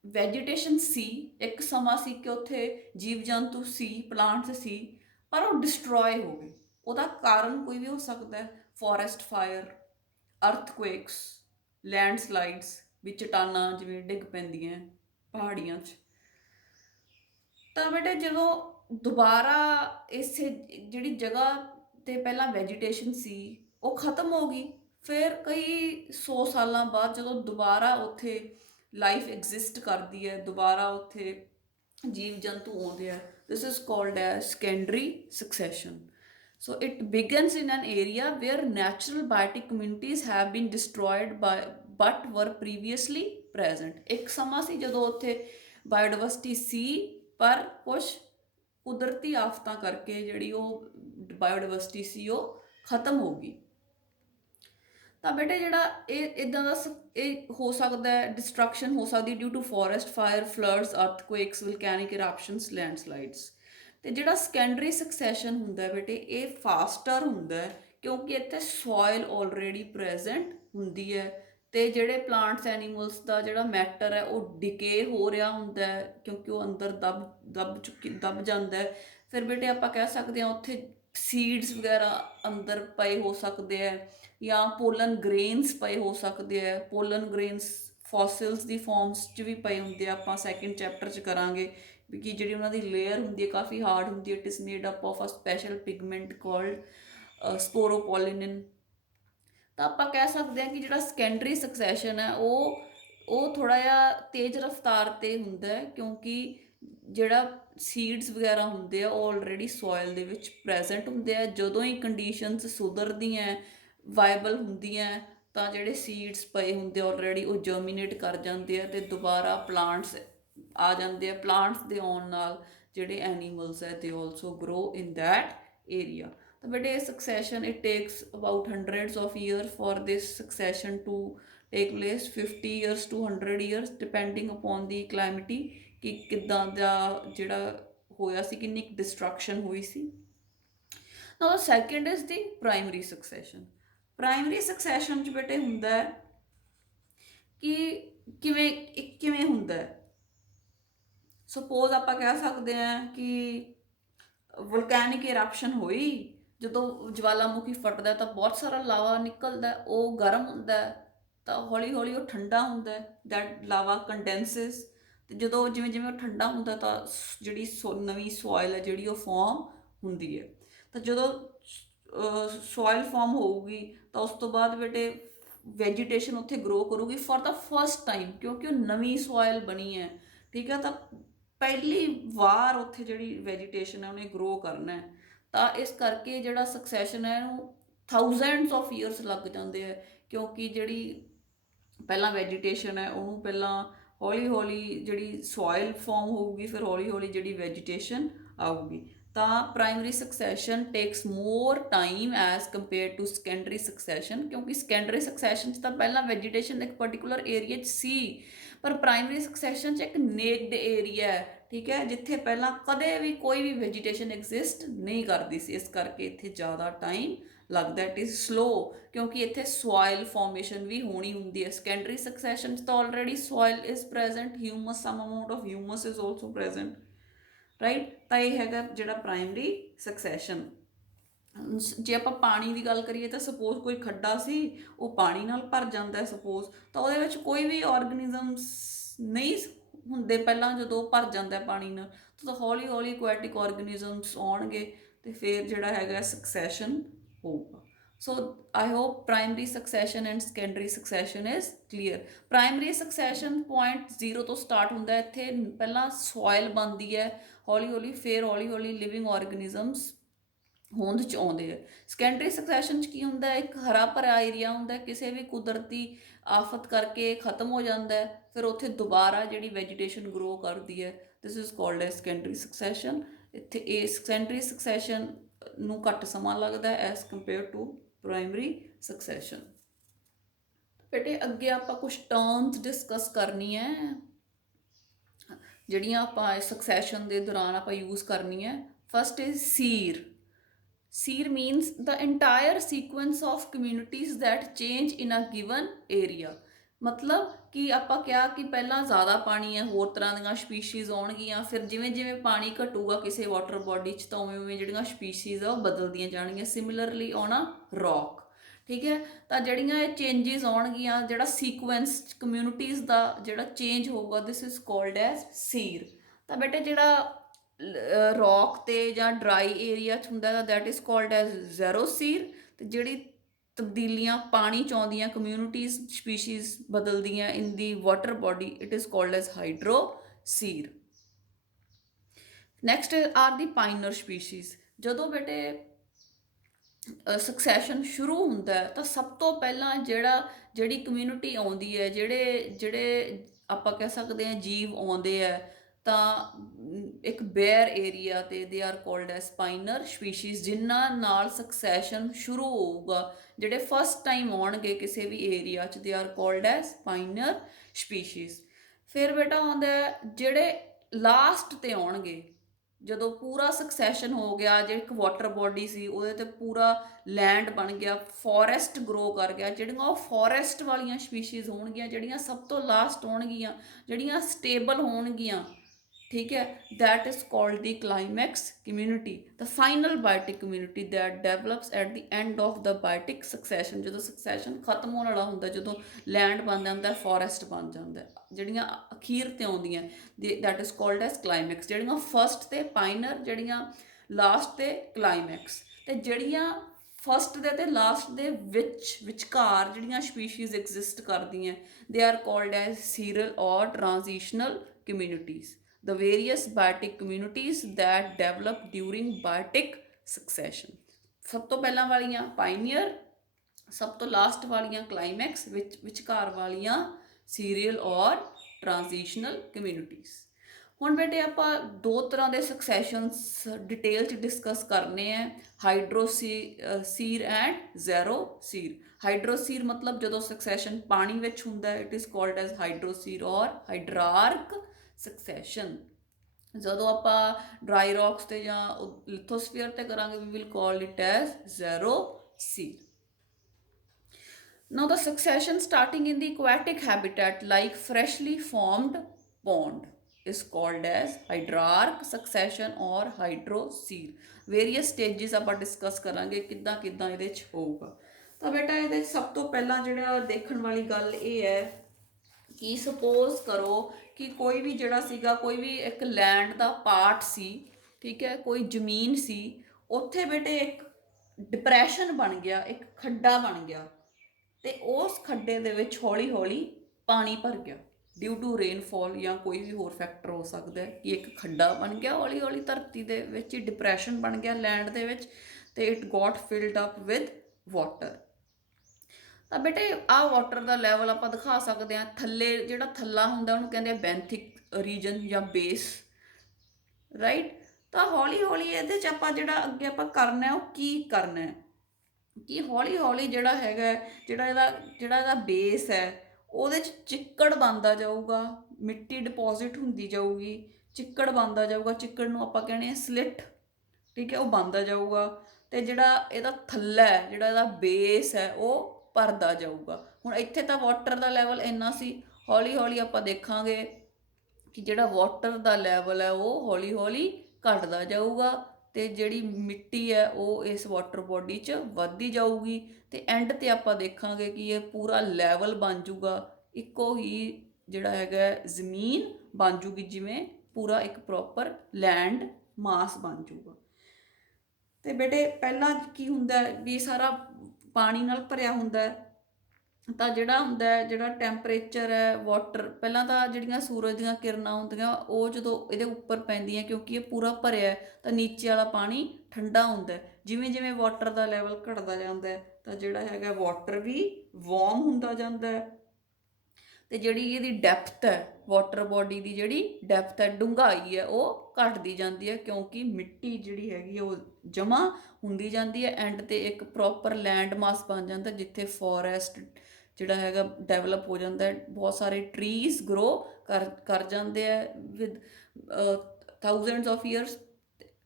ਵੈਜੀਟੇਸ਼ਨ ਸੀ, ਇੱਕ ਸਮਾਂ ਸੀ ਕਿ ਉੱਥੇ ਜੀਵ ਜੰਤੂ ਸੀ, ਪਲਾਂਟਸ ਸੀ, ਪਰ ਉਹ ਡਿਸਟਰੋਏ ਹੋ ਗਏ। ਉਹਦਾ ਕਾਰਨ ਕੋਈ ਵੀ ਹੋ ਸਕਦਾ ਹੈ, ਫੋਰੈਸਟ ਫਾਇਰ, ਅਰਥਕੁਏਕਸ, ਲੈਂਡਸਲਾਈਡਸ, ਵੀ ਚਟਾਨਾਂ ਜਿਵੇਂ ਡਿੱਗ ਪੈਂਦੀਆਂ ਪਹਾੜੀਆਂ 'ਚ, ਤਾਂ ਬੇਟੇ ਜਦੋਂ ਦੁਬਾਰਾ ਇਸੇ ਜਿਹੜੀ ਜਗ੍ਹਾ ਤੇ ਪਹਿਲਾਂ ਵੈਜੀਟੇਸ਼ਨ ਸੀ ਉਹ ਖਤਮ ਹੋ ਗਈ, ਫਿਰ ਕਈ 100 ਸਾਲਾਂ ਬਾਅਦ ਜਦੋਂ ਦੁਬਾਰਾ ਉੱਥੇ ਲਾਈਫ ਐਗਜ਼ਿਸਟ ਕਰਦੀ ਹੈ, ਦੁਬਾਰਾ ਉੱਥੇ ਜੀਵ ਜੰਤੂ ਆਉਂਦੇ ਆ, this is called as secondary succession. So it begins in an area where natural biotic communities have been destroyed by but were previously present. ਇੱਕ ਸਮਾਂ ਸੀ ਜਦੋਂ ਉੱਥੇ ਬਾਇਓਡਾਇਵਰਸਿਟੀ ਸੀ, ਪਰ ਕੁਝ ਕੁਦਰਤੀ ਆਫਤਾਂ ਕਰਕੇ ਜਿਹੜੀ ਉਹ ਬਾਇਓਡਾਇਵਰਸਿਟੀ ਸੀ ਉਹ ਖਤਮ ਹੋ ਗਈ। ਤਾਂ ਬੇਟੇ ਜਿਹੜਾ ਇਹ ਇਦਾਂ ਦਾ ਇਹ ਹੋ ਸਕਦਾ ਹੈ, ਡਿਸਟਰਕਸ਼ਨ ਹੋ ਸਕਦੀ due to forest fire, floods, earthquakes, volcanic eruptions, landslides. ਤੇ ਜਿਹੜਾ ਸਕੈਂਡਰੀ ਸਕਸੈਸ਼ਨ ਹੁੰਦਾ ਬੇਟੇ ਇਹ ਫਾਸਟਰ ਹੁੰਦਾ ਕਿਉਂਕਿ ਇੱਥੇ ਸੋਇਲ ਆਲਰੇਡੀ ਪ੍ਰੈਜ਼ੈਂਟ ਹੁੰਦੀ ਹੈ, ਤੇ ਜਿਹੜੇ ਪਲਾਂਟਸ ਐਨੀਮਲਸ ਦਾ ਜਿਹੜਾ ਮੈਟਰ ਹੈ ਉਹ ਡਿਕੇ ਹੋ ਰਿਹਾ ਹੁੰਦਾ ਕਿਉਂਕਿ ਉਹ ਅੰਦਰ ਦਬ ਜਾਂਦਾ ਹੈ। ਫਿਰ ਬੇਟੇ ਆਪਾਂ ਕਹਿ ਸਕਦੇ ਹਾਂ ਉੱਥੇ ਸੀਡਸ ਵਗੈਰਾ ਅੰਦਰ ਪਏ ਹੋ ਸਕਦੇ ਹੈ, ਜਾਂ ਪੋਲਨ ਗ੍ਰੇਨਸ ਪਏ ਹੋ ਸਕਦੇ ਹੈ। ਪੋਲਨ ਗ੍ਰੇਨਸ ਫੋਸਿਲਸ ਦੀ ਫਾਰਮਸ 'ਚ ਵੀ ਪਏ ਹੁੰਦੇ ਆ, ਆਪਾਂ ਸੈਕਿੰਡ ਚੈਪਟਰ 'ਚ ਕਰਾਂਗੇ ਕਿ ਜਿਹੜੀ ਉਹਨਾਂ ਦੀ ਲੇਅਰ ਹੁੰਦੀ ਹੈ ਕਾਫੀ ਹਾਰਡ ਹੁੰਦੀ ਹੈ। It is made up of a special pigment called sporopollenin. ਤਾਂ ਆਪਾਂ ਕਹਿ ਸਕਦੇ ਹਾਂ ਕਿ ਜਿਹੜਾ ਸਕੈਂਡਰੀ ਸਕਸੈਸ਼ਨ ਹੈ ਉਹ ਥੋੜ੍ਹਾ ਜਿਹਾ ਤੇਜ਼ ਰਫ਼ਤਾਰ 'ਤੇ ਹੁੰਦਾ ਕਿਉਂਕਿ ਜਿਹੜਾ ਸੀਡਸ ਵਗੈਰਾ ਹੁੰਦੇ ਆ ਉਹ ਆਲਰੇਡੀ ਸੋਇਲ ਦੇ ਵਿੱਚ ਪ੍ਰੈਜ਼ੈਂਟ ਹੁੰਦੇ ਆ। ਜਦੋਂ ਹੀ ਕੰਡੀਸ਼ਨਸ ਸੁਧਰਦੀਆਂ, ਵਾਇਬਲ ਹੁੰਦੀਆਂ, ਤਾਂ ਜਿਹੜੇ ਸੀਡਸ ਪਏ ਹੁੰਦੇ ਆਲਰੇਡੀ ਉਹ ਜਰਮੀਨੇਟ ਕਰ ਜਾਂਦੇ ਆ, ਅਤੇ ਦੁਬਾਰਾ ਪਲਾਂਟਸ ਆ ਜਾਂਦੇ ਆ। ਪਲਾਂਟਸ ਦੇ ਆਉਣ ਨਾਲ ਜਿਹੜੇ ਐਨੀਮਲਸ ਹੈ they also grow in that area. ਤਾਂ ਬਟ ਇਹ succession it takes about hundreds of year for this succession to take place, 50 years to 100 years depending upon the calamity, ਕਿ ਕਿੱਦਾਂ ਦਾ ਜਿਹੜਾ ਹੋਇਆ ਸੀ, ਕਿੰਨੀ ਡਿਸਟਰਕਸ਼ਨ ਹੋਈ ਸੀ। Now second is the primary succession. Primary succession 'ਚ ਬੇਟੇ ਹੁੰਦਾ ਕਿ ਕਿਵੇਂ ਹੁੰਦਾ। ਸਪੋਜ਼ ਆਪਾਂ ਕਹਿ ਸਕਦੇ ਹਾਂ ਕਿ ਵੋਲਕੈਨਿਕ ਇਰਪਸ਼ਨ ਹੋਈ, ਜਦੋਂ ਜਵਾਲਾਮੁਖੀ ਫਟਦਾ ਤਾਂ ਬਹੁਤ ਸਾਰਾ ਲਾਵਾ ਨਿਕਲਦਾ, ਉਹ ਗਰਮ ਹੁੰਦਾ ਤਾਂ ਹੌਲੀ ਹੌਲੀ ਉਹ ਠੰਡਾ ਹੁੰਦਾ, ਦੈਟ ਲਾਵਾ ਕੰਡੈਂਸਿਸ। ਅਤੇ ਜਦੋਂ ਜਿਵੇਂ ਜਿਵੇਂ ਉਹ ਠੰਡਾ ਹੁੰਦਾ ਤਾਂ ਜਿਹੜੀ ਨਵੀਂ ਸੋਇਲ ਹੈ ਜਿਹੜੀ ਉਹ ਫੋਰਮ ਹੁੰਦੀ ਹੈ। ਤਾਂ ਜਦੋਂ ਸੋਇਲ ਫੋਰਮ ਹੋਊਗੀ ਤਾਂ ਉਸ ਤੋਂ ਬਾਅਦ ਬੇਟੇ ਵੈਜੀਟੇਸ਼ਨ ਉੱਥੇ ਗਰੋ ਕਰੂਗੀ ਫॉर ਦਾ ਫਸਟ ਟਾਈਮ, ਕਿਉਂਕਿ ਉਹ ਨਵੀਂ ਸੋਇਲ ਬਣੀ ਹੈ, ਠੀਕ ਹੈ। ਤਾਂ ਪਹਿਲੀ ਵਾਰ ਉੱਥੇ ਜਿਹੜੀ ਵੈਜੀਟੇਸ਼ਨ ਹੈ ਉਹਨੇ ਗਰੋ ਕਰਨਾ। ਤਾਂ ਇਸ ਕਰਕੇ ਜਿਹੜਾ ਸਕਸੈਸ਼ਨ ਹੈ ਉਹਨੂੰ ਥਾਊਜ਼ੈਂਡਸ ਆਫ ਈਅਰਸ ਲੱਗ ਜਾਂਦੇ ਹੈ, ਕਿਉਂਕਿ ਜਿਹੜੀ ਪਹਿਲਾਂ ਵੈਜੀਟੇਸ਼ਨ ਹੈ ਉਹਨੂੰ ਪਹਿਲਾਂ ਹੌਲੀ ਹੌਲੀ ਜਿਹੜੀ ਸੋਇਲ ਫੋਰਮ ਹੋਊਗੀ, ਫਿਰ ਹੌਲੀ ਹੌਲੀ ਜਿਹੜੀ ਵੈਜੀਟੇਸ਼ਨ ਆਊਗੀ। ਤਾਂ primary succession takes more time as compare to secondary succession, ਕਿਉਂਕਿ ਸਕੈਂਡਰੀ ਸਕਸੈਸ਼ਨ 'ਚ ਤਾਂ ਪਹਿਲਾਂ ਵੈਜੀਟੇਸ਼ਨ ਇੱਕ ਪਰਟੀਕੂਲਰ ਏਰੀਆ 'ਚ ਸੀ, ਪਰ ਪ੍ਰਾਇਮਰੀ ਸਕਸੈਸ਼ਨ 'ਚ ਇੱਕ ਨੇਕਡ ਏਰੀਆ ਹੈ, ਠੀਕ ਹੈ, ਜਿੱਥੇ ਪਹਿਲਾਂ ਕਦੇ ਵੀ ਕੋਈ ਵੀ ਵੈਜੀਟੇਸ਼ਨ ਐਗਜ਼ਿਸਟ ਨਹੀਂ ਕਰਦੀ ਸੀ। ਇਸ ਕਰਕੇ ਇੱਥੇ ਜ਼ਿਆਦਾ ਟਾਈਮ ਲੱਗਦਾ, ਇਟ ਇਜ਼ ਸਲੋ, ਕਿਉਂਕਿ ਇੱਥੇ ਸੋਇਲ ਫਾਰਮੇਸ਼ਨ ਵੀ ਹੋਣੀ ਹੁੰਦੀ ਹੈ। ਸਕੈਂਡਰੀ ਸਕਸੈਸ਼ਨ 'ਚ ਤਾਂ already soil is present, humus, some amount of humus is also present, right. ਤਾਂ ਇਹ ਹੈਗਾ ਜਿਹੜਾ ਪ੍ਰਾਇਮਰੀ ਸਕਸੈਸ਼ਨ। ਜੇ ਆਪਾਂ ਪਾਣੀ ਦੀ ਗੱਲ ਕਰੀਏ ਤਾਂ ਸਪੋਜ਼ ਕੋਈ ਖੱਡਾ ਸੀ, ਉਹ ਪਾਣੀ ਨਾਲ ਭਰ ਜਾਂਦਾ ਸਪੋਜ਼, ਤਾਂ ਉਹਦੇ ਵਿੱਚ ਕੋਈ ਵੀ ਆਰਗੈਨਿਜ਼ਮਸ ਨਹੀਂ ਹੁੰਦੇ ਪਹਿਲਾਂ, ਜਦੋਂ ਭਰ ਜਾਂਦਾ ਪਾਣੀ ਨਾਲ ਤਾਂ ਹੌਲੀ ਹੌਲੀ ਇਕੁਐਟਿਕ ਆਰਗੈਨਿਜ਼ਮਸ ਆਉਣਗੇ ਅਤੇ ਫਿਰ ਜਿਹੜਾ ਹੈਗਾ ਸਕਸੈਸ਼ਨ ਹੋਊਗਾ। So I hope primary succession and secondary succession is clear. Primary succession point 0 ਤੋਂ ਸਟਾਰਟ ਹੁੰਦਾ, ਇੱਥੇ ਪਹਿਲਾਂ ਸੋਇਲ ਬਣਦੀ ਹੈ ਹੌਲੀ ਹੌਲੀ, ਫਿਰ ਹੌਲੀ ਹੌਲੀ ਲਿਵਿੰਗ ਆਰਗੈਨਿਜ਼ਮਸ ਹੋਂਦ 'ਚ ਆਉਂਦੇ ਆ। ਸਕੈਂਡਰੀ ਸਕਸੈਸ਼ਨ 'ਚ ਕੀ ਹੁੰਦਾ, ਇੱਕ ਹਰਾ ਭਰਾ ਏਰੀਆ ਹੁੰਦਾ, ਕਿਸੇ ਵੀ ਕੁਦਰਤੀ ਆਫਤ ਕਰਕੇ ਖਤਮ ਹੋ ਜਾਂਦਾ, ਫਿਰ ਉੱਥੇ ਦੁਬਾਰਾ ਜਿਹੜੀ ਵੈਜੀਟੇਸ਼ਨ ਗਰੋ ਕਰਦੀ ਹੈ, ਦਿਸ ਇਜ਼ ਕਾਲਡ ਐ ਸਕੈਂਡਰੀ ਸਕਸੈਸ਼ਨ। ਇੱਥੇ ਇਹ ਸਕੈਂਡਰੀ ਸਕਸੈਸ਼ਨ ਨੂੰ ਘੱਟ ਸਮਾਂ ਲੱਗਦਾ as compare to primary secession. ਬੇਟੇ ਅੱਗੇ ਆਪਾਂ ਕੁਝ ਟਰਮਸ ਡਿਸਕਸ ਕਰਨੀ ਹੈ ਜਿਹੜੀਆਂ ਆਪਾਂ ਸਕਸੈਸ਼ਨ ਦੇ ਦੌਰਾਨ ਆਪਾਂ ਯੂਜ਼ ਕਰਨੀ ਹੈ। First is sere. Seer means the entire sequence of communities that change in a given area। ਮਤਲਬ ਕਿ ਆਪਾਂ ਕਿਹਾ ਕਿ ਪਹਿਲਾਂ ਜ਼ਿਆਦਾ ਪਾਣੀ ਹੈ, ਹੋਰ ਤਰ੍ਹਾਂ ਦੀਆਂ ਸਪੀਸ਼ੀਜ਼ ਆਉਣਗੀਆਂ, ਫਿਰ ਜਿਵੇਂ ਜਿਵੇਂ ਪਾਣੀ ਘਟੂਗਾ ਕਿਸੇ ਵਾਟਰ ਬੋਡੀ 'ਚ ਤਾਂ ਉਵੇਂ ਉਵੇਂ ਜਿਹੜੀਆਂ ਸਪੀਸ਼ੀਜ਼ ਆ ਉਹ ਬਦਲਦੀਆਂ ਜਾਣਗੀਆਂ। ਸਿਮਿਲਰਲੀ ਔਨ ਅ ਰੌਕ, ਠੀਕ ਹੈ। ਤਾਂ ਜਿਹੜੀਆਂ ਇਹ ਚੇਂਜਿਸ ਆਉਣਗੀਆਂ, ਜਿਹੜਾ ਸੀਕੁਐਂਸ ਕਮਿਊਨਿਟੀਜ਼ ਦਾ ਜਿਹੜਾ ਚੇਂਜ ਹੋਊਗਾ, ਦਿਸ ਇਜ਼ ਕਾਲਡ ਐਜ਼ ਸੀਰ। ਤਾਂ ਬੇਟੇ ਜਿਹੜਾ ਰੌਕ ਤੇ ਜਾਂ ਡਰਾਈ ਏਰੀਆ 'ਚ ਹੁੰਦਾ ਤਾਂ that is called as xerosere. ਤੇ ਜਿਹੜੀ ਤਬਦੀਲੀਆਂ ਪਾਣੀ 'ਚ ਆਉਂਦੀਆਂ ਕਮਿਊਨਿਟੀਜ਼ ਸਪੀਸ਼ੀਜ਼ ਬਦਲਦੀਆਂ in the water body it is called as hydrosere. Next are the pioneer species. ਜਦੋਂ ਬੇਟੇ ਸਕਸੈਸ਼ਨ ਸ਼ੁਰੂ ਹੁੰਦਾ ਤਾਂ ਸਭ ਤੋਂ ਪਹਿਲਾਂ ਜਿਹੜੀ ਕਮਿਊਨਿਟੀ ਆਉਂਦੀ ਹੈ, ਜਿਹੜੇ ਜਿਹੜੇ ਆਪਾਂ ਕਹਿ ਸਕਦੇ ਹਾਂ ਜੀਵ ਆਉਂਦੇ ਹੈ, ਤਾਂ ਇੱਕ ਬੇਅਰ ਏਰੀਆ ਤੇ they are called S ਪਾਈਨਰ species, ਜਿਨ੍ਹਾਂ ਨਾਲ ਸਕਸੈਸ਼ਨ ਸ਼ੁਰੂ ਹੋਊਗਾ। ਜਿਹੜੇ ਫਸਟ ਟਾਈਮ ਆਉਣਗੇ ਕਿਸੇ ਵੀ ਏਰੀਆ 'ਚ they are called S ਪਾਈਨਰ species. ਫਿਰ ਬੇਟਾ ਆਉਂਦਾ ਜਿਹੜੇ ਲਾਸਟ ਤੇ ਆਉਣਗੇ, ਜਦੋਂ ਪੂਰਾ ਸਕਸੈਸ਼ਨ ਹੋ ਗਿਆ, ਜੇ ਇੱਕ ਵਾਟਰ ਬੋਡੀ ਸੀ ਉਹਦੇ ਤੇ ਪੂਰਾ ਲੈਂਡ ਬਣ ਗਿਆ, ਫੋਰੈਸਟ ਗਰੋ ਕਰ ਗਿਆ, ਜਿਹੜੀਆਂ ਉਹ ਫੋਰੈਸਟ ਵਾਲੀਆਂ ਸਪੀਸ਼ੀਜ਼ ਹੋਣਗੀਆਂ, ਜਿਹੜੀਆਂ ਸਭ ਤੋਂ ਲਾਸਟ ਹੋਣਗੀਆਂ, ਜਿਹੜੀਆਂ ਸਟੇਬਲ ਹੋਣਗੀਆਂ, ਠੀਕ ਹੈ, that is called the climax community, the final biotic community that develops at the end of the biotic succession। ਜਦੋਂ succession ਖਤਮ ਹੋਣ ਵਾਲਾ ਹੁੰਦਾ, ਜਦੋਂ ਲੈਂਡ ਬਣ ਜਾਂਦਾ, ਫੋਰੈਸਟ ਬਣ ਜਾਂਦਾ, ਜਿਹੜੀਆਂ ਅਖੀਰ ਤੇ ਆਉਂਦੀਆਂ that is called as climax। ਜਿਹੜੀਆਂ ਫਸਟ ਤੇ ਪਾਈਨਰ, ਜਿਹੜੀਆਂ ਲਾਸਟ ਤੇ ਕਲਾਈਮੈਕਸ। ਤੇ ਜਿਹੜੀਆਂ ਫਸਟ ਦੇ ਤੇ ਲਾਸਟ ਦੇ ਵਿਚਕਾਰ ਜਿਹੜੀਆਂ ਸਪੀਸ਼ੀਜ਼ ਐਗਜ਼ਿਸਟ ਕਰਦੀਆਂ, ਦੇ ਆਰ ਕਾਲਡ ਐਜ਼ ਸੀਰਲ ਔਰ ਟ੍ਰਾਂਜ਼ੀਸ਼ਨਲ communities, the various biotic communities that develop during biotic succession। ਸਭ ਤੋਂ ਪਹਿਲਾਂ ਵਾਲੀਆਂ ਪਾਈਨੀਅਰ, ਸਭ ਤੋਂ ਲਾਸਟ ਵਾਲੀਆਂ ਕਲਾਈਮੈਕਸ, ਵਿਚਕਾਰ ਵਾਲੀਆਂ ਸੀਰੀਅਲ ਔਰ ਟ੍ਰਾਂਜ਼ੀਸ਼ਨਲ ਕਮਿਊਨਿਟੀਜ਼। ਹੁਣ ਬੇਟੇ ਆਪਾਂ ਦੋ ਤਰ੍ਹਾਂ ਦੇ ਸਕਸੈਸ਼ਨਸ ਡਿਟੇਲ 'ਚ ਡਿਸਕਸ ਕਰਨੇ ਆ, ਹਾਈਡਰੋਸੀਰ ਐਂਡ ਜ਼ੈਰੋਸੀਰ। ਹਾਈਡਰੋਸੀਰ ਮਤਲਬ ਜਦੋਂ ਸਕਸੈਸ਼ਨ ਪਾਣੀ ਵਿੱਚ ਹੁੰਦਾ, ਇਟ ਇਜ਼ ਕਾਲਡ ਐਜ਼ ਹਾਈਡਰੋਸੀਰ ਔਰ ਹਾਈਡਰਾਰਕ ਸਕਸੈਸ਼ਨ। ਜਦੋਂ ਆਪਾਂ ਡਰਾਈ ਰੌਕਸ ਤੇ ਜਾਂ ਲਿਥੋਸਫੀਅਰ ਤੇ ਕਰਾਂਗੇ, we will call it as xerosere. Now the succession starting in the aquatic habitat like freshly formed pond is called as hydrarch succession or hydroseer। Various stages ਆਪਾਂ discuss ਕਰਾਂਗੇ ਕਿੱਦਾਂ ਕਿੱਦਾਂ ਇਹਦੇ 'ਚ ਹੋਊਗਾ। ਤਾਂ ਬੇਟਾ ਇਹਦੇ ਸਭ ਤੋਂ ਪਹਿਲਾਂ ਜਿਹੜਾ ਦੇਖਣ ਵਾਲੀ ਗੱਲ ਇਹ ਹੈ ਕਿ ਸਪੋਜ਼ ਕਰੋ ਕਿ ਕੋਈ ਵੀ ਜਿਹੜਾ ਸੀਗਾ, ਕੋਈ ਵੀ ਇੱਕ ਲੈਂਡ ਦਾ ਪਾਰਟ ਸੀ, ਠੀਕ ਹੈ, ਕੋਈ ਜ਼ਮੀਨ ਸੀ, ਉੱਥੇ ਬੇਟੇ ਇੱਕ ਡਿਪਰੈਸ਼ਨ ਬਣ ਗਿਆ, ਇੱਕ ਖੱਡਾ ਬਣ ਗਿਆ, ਤੇ ਉਸ ਖੱਡੇ ਦੇ ਵਿੱਚ ਹੌਲੀ ਹੌਲੀ ਪਾਣੀ ਭਰ ਗਿਆ ਡਿਊ ਟੂ ਰੇਨਫਾਲ ਜਾਂ ਕੋਈ ਵੀ ਹੋਰ ਫੈਕਟਰ ਹੋ ਸਕਦਾ ਕਿ ਇੱਕ ਖੱਡਾ ਬਣ ਗਿਆ ਹੌਲੀ ਹੌਲੀ ਧਰਤੀ ਦੇ ਵਿੱਚ ਹੀ, ਡਿਪਰੈਸ਼ਨ ਬਣ ਗਿਆ ਲੈਂਡ ਦੇ ਵਿੱਚ, ਤੇ it got filled up with water. ਤਾਂ ਬੇਟੇ ਆਹ ਵਾਟਰ ਦਾ ਲੈਵਲ ਆਪਾਂ ਦਿਖਾ ਸਕਦੇ ਹਾਂ, ਥੱਲੇ ਜਿਹੜਾ ਥੱਲਾ ਹੁੰਦਾ ਉਹਨੂੰ ਕਹਿੰਦੇ ਆ ਬੈਂਥਿਕ ਰੀਜਨ ਜਾਂ ਬੇਸ, ਰਾਈਟ। ਤਾਂ ਹੌਲੀ ਹੌਲੀ ਇਹਦੇ 'ਚ ਆਪਾਂ ਜਿਹੜਾ ਅੱਗੇ ਆਪਾਂ ਕਰਨਾ ਉਹ ਕੀ ਕਰਨਾ ਕਿ ਹੌਲੀ ਹੌਲੀ ਜਿਹੜਾ ਹੈਗਾ, ਜਿਹੜਾ ਇਹਦਾ ਬੇਸ ਹੈ ਉਹਦੇ 'ਚ ਚਿੱਕੜ ਬਣਦਾ ਜਾਊਗਾ, ਮਿੱਟੀ ਡਿਪੋਜ਼ਿਟ ਹੁੰਦੀ ਜਾਊਗੀ, ਚਿੱਕੜ ਬਣਦਾ ਜਾਊਗਾ, ਚਿੱਕੜ ਨੂੰ ਆਪਾਂ ਕਹਿੰਦੇ ਹਾਂ ਸਲਿੱਟ, ਠੀਕ ਹੈ, ਉਹ ਬਣਦਾ ਜਾਊਗਾ। ਤੇ ਜਿਹੜਾ ਇਹਦਾ ਥੱਲਾ ਹੈ, ਜਿਹੜਾ ਇਹਦਾ ਬੇਸ ਹੈ, ਉਹ ਭਰਦਾ ਜਾਊਗਾ। ਹੁਣ ਇੱਥੇ ਤਾਂ ਵਾਟਰ ਦਾ ਲੈਵਲ ਇੰਨਾ ਸੀ, ਹੌਲੀ ਹੌਲੀ ਆਪਾਂ ਦੇਖਾਂਗੇ ਕਿ ਜਿਹੜਾ ਵਾਟਰ ਦਾ ਲੈਵਲ ਹੈ ਉਹ ਹੌਲੀ ਹੌਲੀ ਘਟਦਾ ਜਾਊਗਾ, ਤੇ ਜਿਹੜੀ ਮਿੱਟੀ ਹੈ ਉਹ ਇਸ ਵਾਟਰ ਬੋਡੀ 'ਚ ਵੱਧਦੀ ਜਾਊਗੀ, ਤੇ ਐਂਡ ਤੇ ਆਪਾਂ ਦੇਖਾਂਗੇ ਕਿ ਇਹ ਪੂਰਾ ਲੈਵਲ ਬਣ ਜੂਗਾ, ਇੱਕੋ ਹੀ ਜਿਹੜਾ ਹੈਗਾ ਜ਼ਮੀਨ ਬਣ ਜੂਗੀ, ਜਿਵੇਂ ਪੂਰਾ ਇੱਕ ਪ੍ਰੋਪਰ ਲੈਂਡ ਮਾਸ ਬਣ ਜੂਗਾ। ਤੇ ਬੇਟੇ ਪਹਿਲਾਂ ਕੀ ਹੁੰਦਾ ਵੀ ਸਾਰਾ ਪਾਣੀ ਨਾਲ ਭਰਿਆ ਹੁੰਦਾ, ਤਾਂ ਜਿਹੜਾ ਹੁੰਦਾ ਜਿਹੜਾ ਟੈਂਪਰੇਚਰ ਹੈ ਵਾਟਰ, ਪਹਿਲਾਂ ਤਾਂ ਜਿਹੜੀਆਂ ਸੂਰਜ ਦੀਆਂ ਕਿਰਨਾਂ ਹੁੰਦੀਆਂ ਉਹ ਜਦੋਂ ਇਹਦੇ ਉੱਪਰ ਪੈਂਦੀਆਂ, ਕਿਉਂਕਿ ਇਹ ਪੂਰਾ ਭਰਿਆ ਤਾਂ ਨੀਚੇ ਵਾਲਾ ਪਾਣੀ ਠੰਡਾ ਹੁੰਦਾ। ਜਿਵੇਂ ਜਿਵੇਂ ਵਾਟਰ ਦਾ ਲੈਵਲ ਘਟਦਾ ਜਾਂਦਾ ਤਾਂ ਜਿਹੜਾ ਹੈਗਾ ਵਾਟਰ ਵੀ ਵਾਰਮ ਹੁੰਦਾ ਜਾਂਦਾ, ਤੇ ਜਿਹੜੀ ਇਹਦੀ ਡੈਪਥ ਹੈ ਵਾਟਰ ਬੋਡੀ ਦੀ, ਜਿਹੜੀ ਡੈਪਥ ਹੈ ਡੂੰਘਾਈ ਹੈ, ਉਹ ਘਟਦੀ ਜਾਂਦੀ ਹੈ, ਕਿਉਂਕਿ ਮਿੱਟੀ ਜਿਹੜੀ ਹੈਗੀ ਉਹ ਜਮ੍ਹਾਂ ਹੁੰਦੀ ਜਾਂਦੀ ਹੈ। ਐਂਡ ਤੇ ਇੱਕ ਪ੍ਰੋਪਰ ਲੈਂਡ ਮਾਸ ਬਣ ਜਾਂਦਾ ਜਿੱਥੇ ਫੋਰੈਸਟ ਜਿਹੜਾ ਹੈਗਾ ਡਿਵੈਲਪ ਹੋ ਜਾਂਦਾ, ਬਹੁਤ ਸਾਰੇ ਟਰੀਜ਼ ਗਰੋ ਕਰ ਜਾਂਦੇ ਆ ਵਿਦ ਥਾਊਜ਼ੈਂਡਸ ਆਫ ਈਅਰਸ।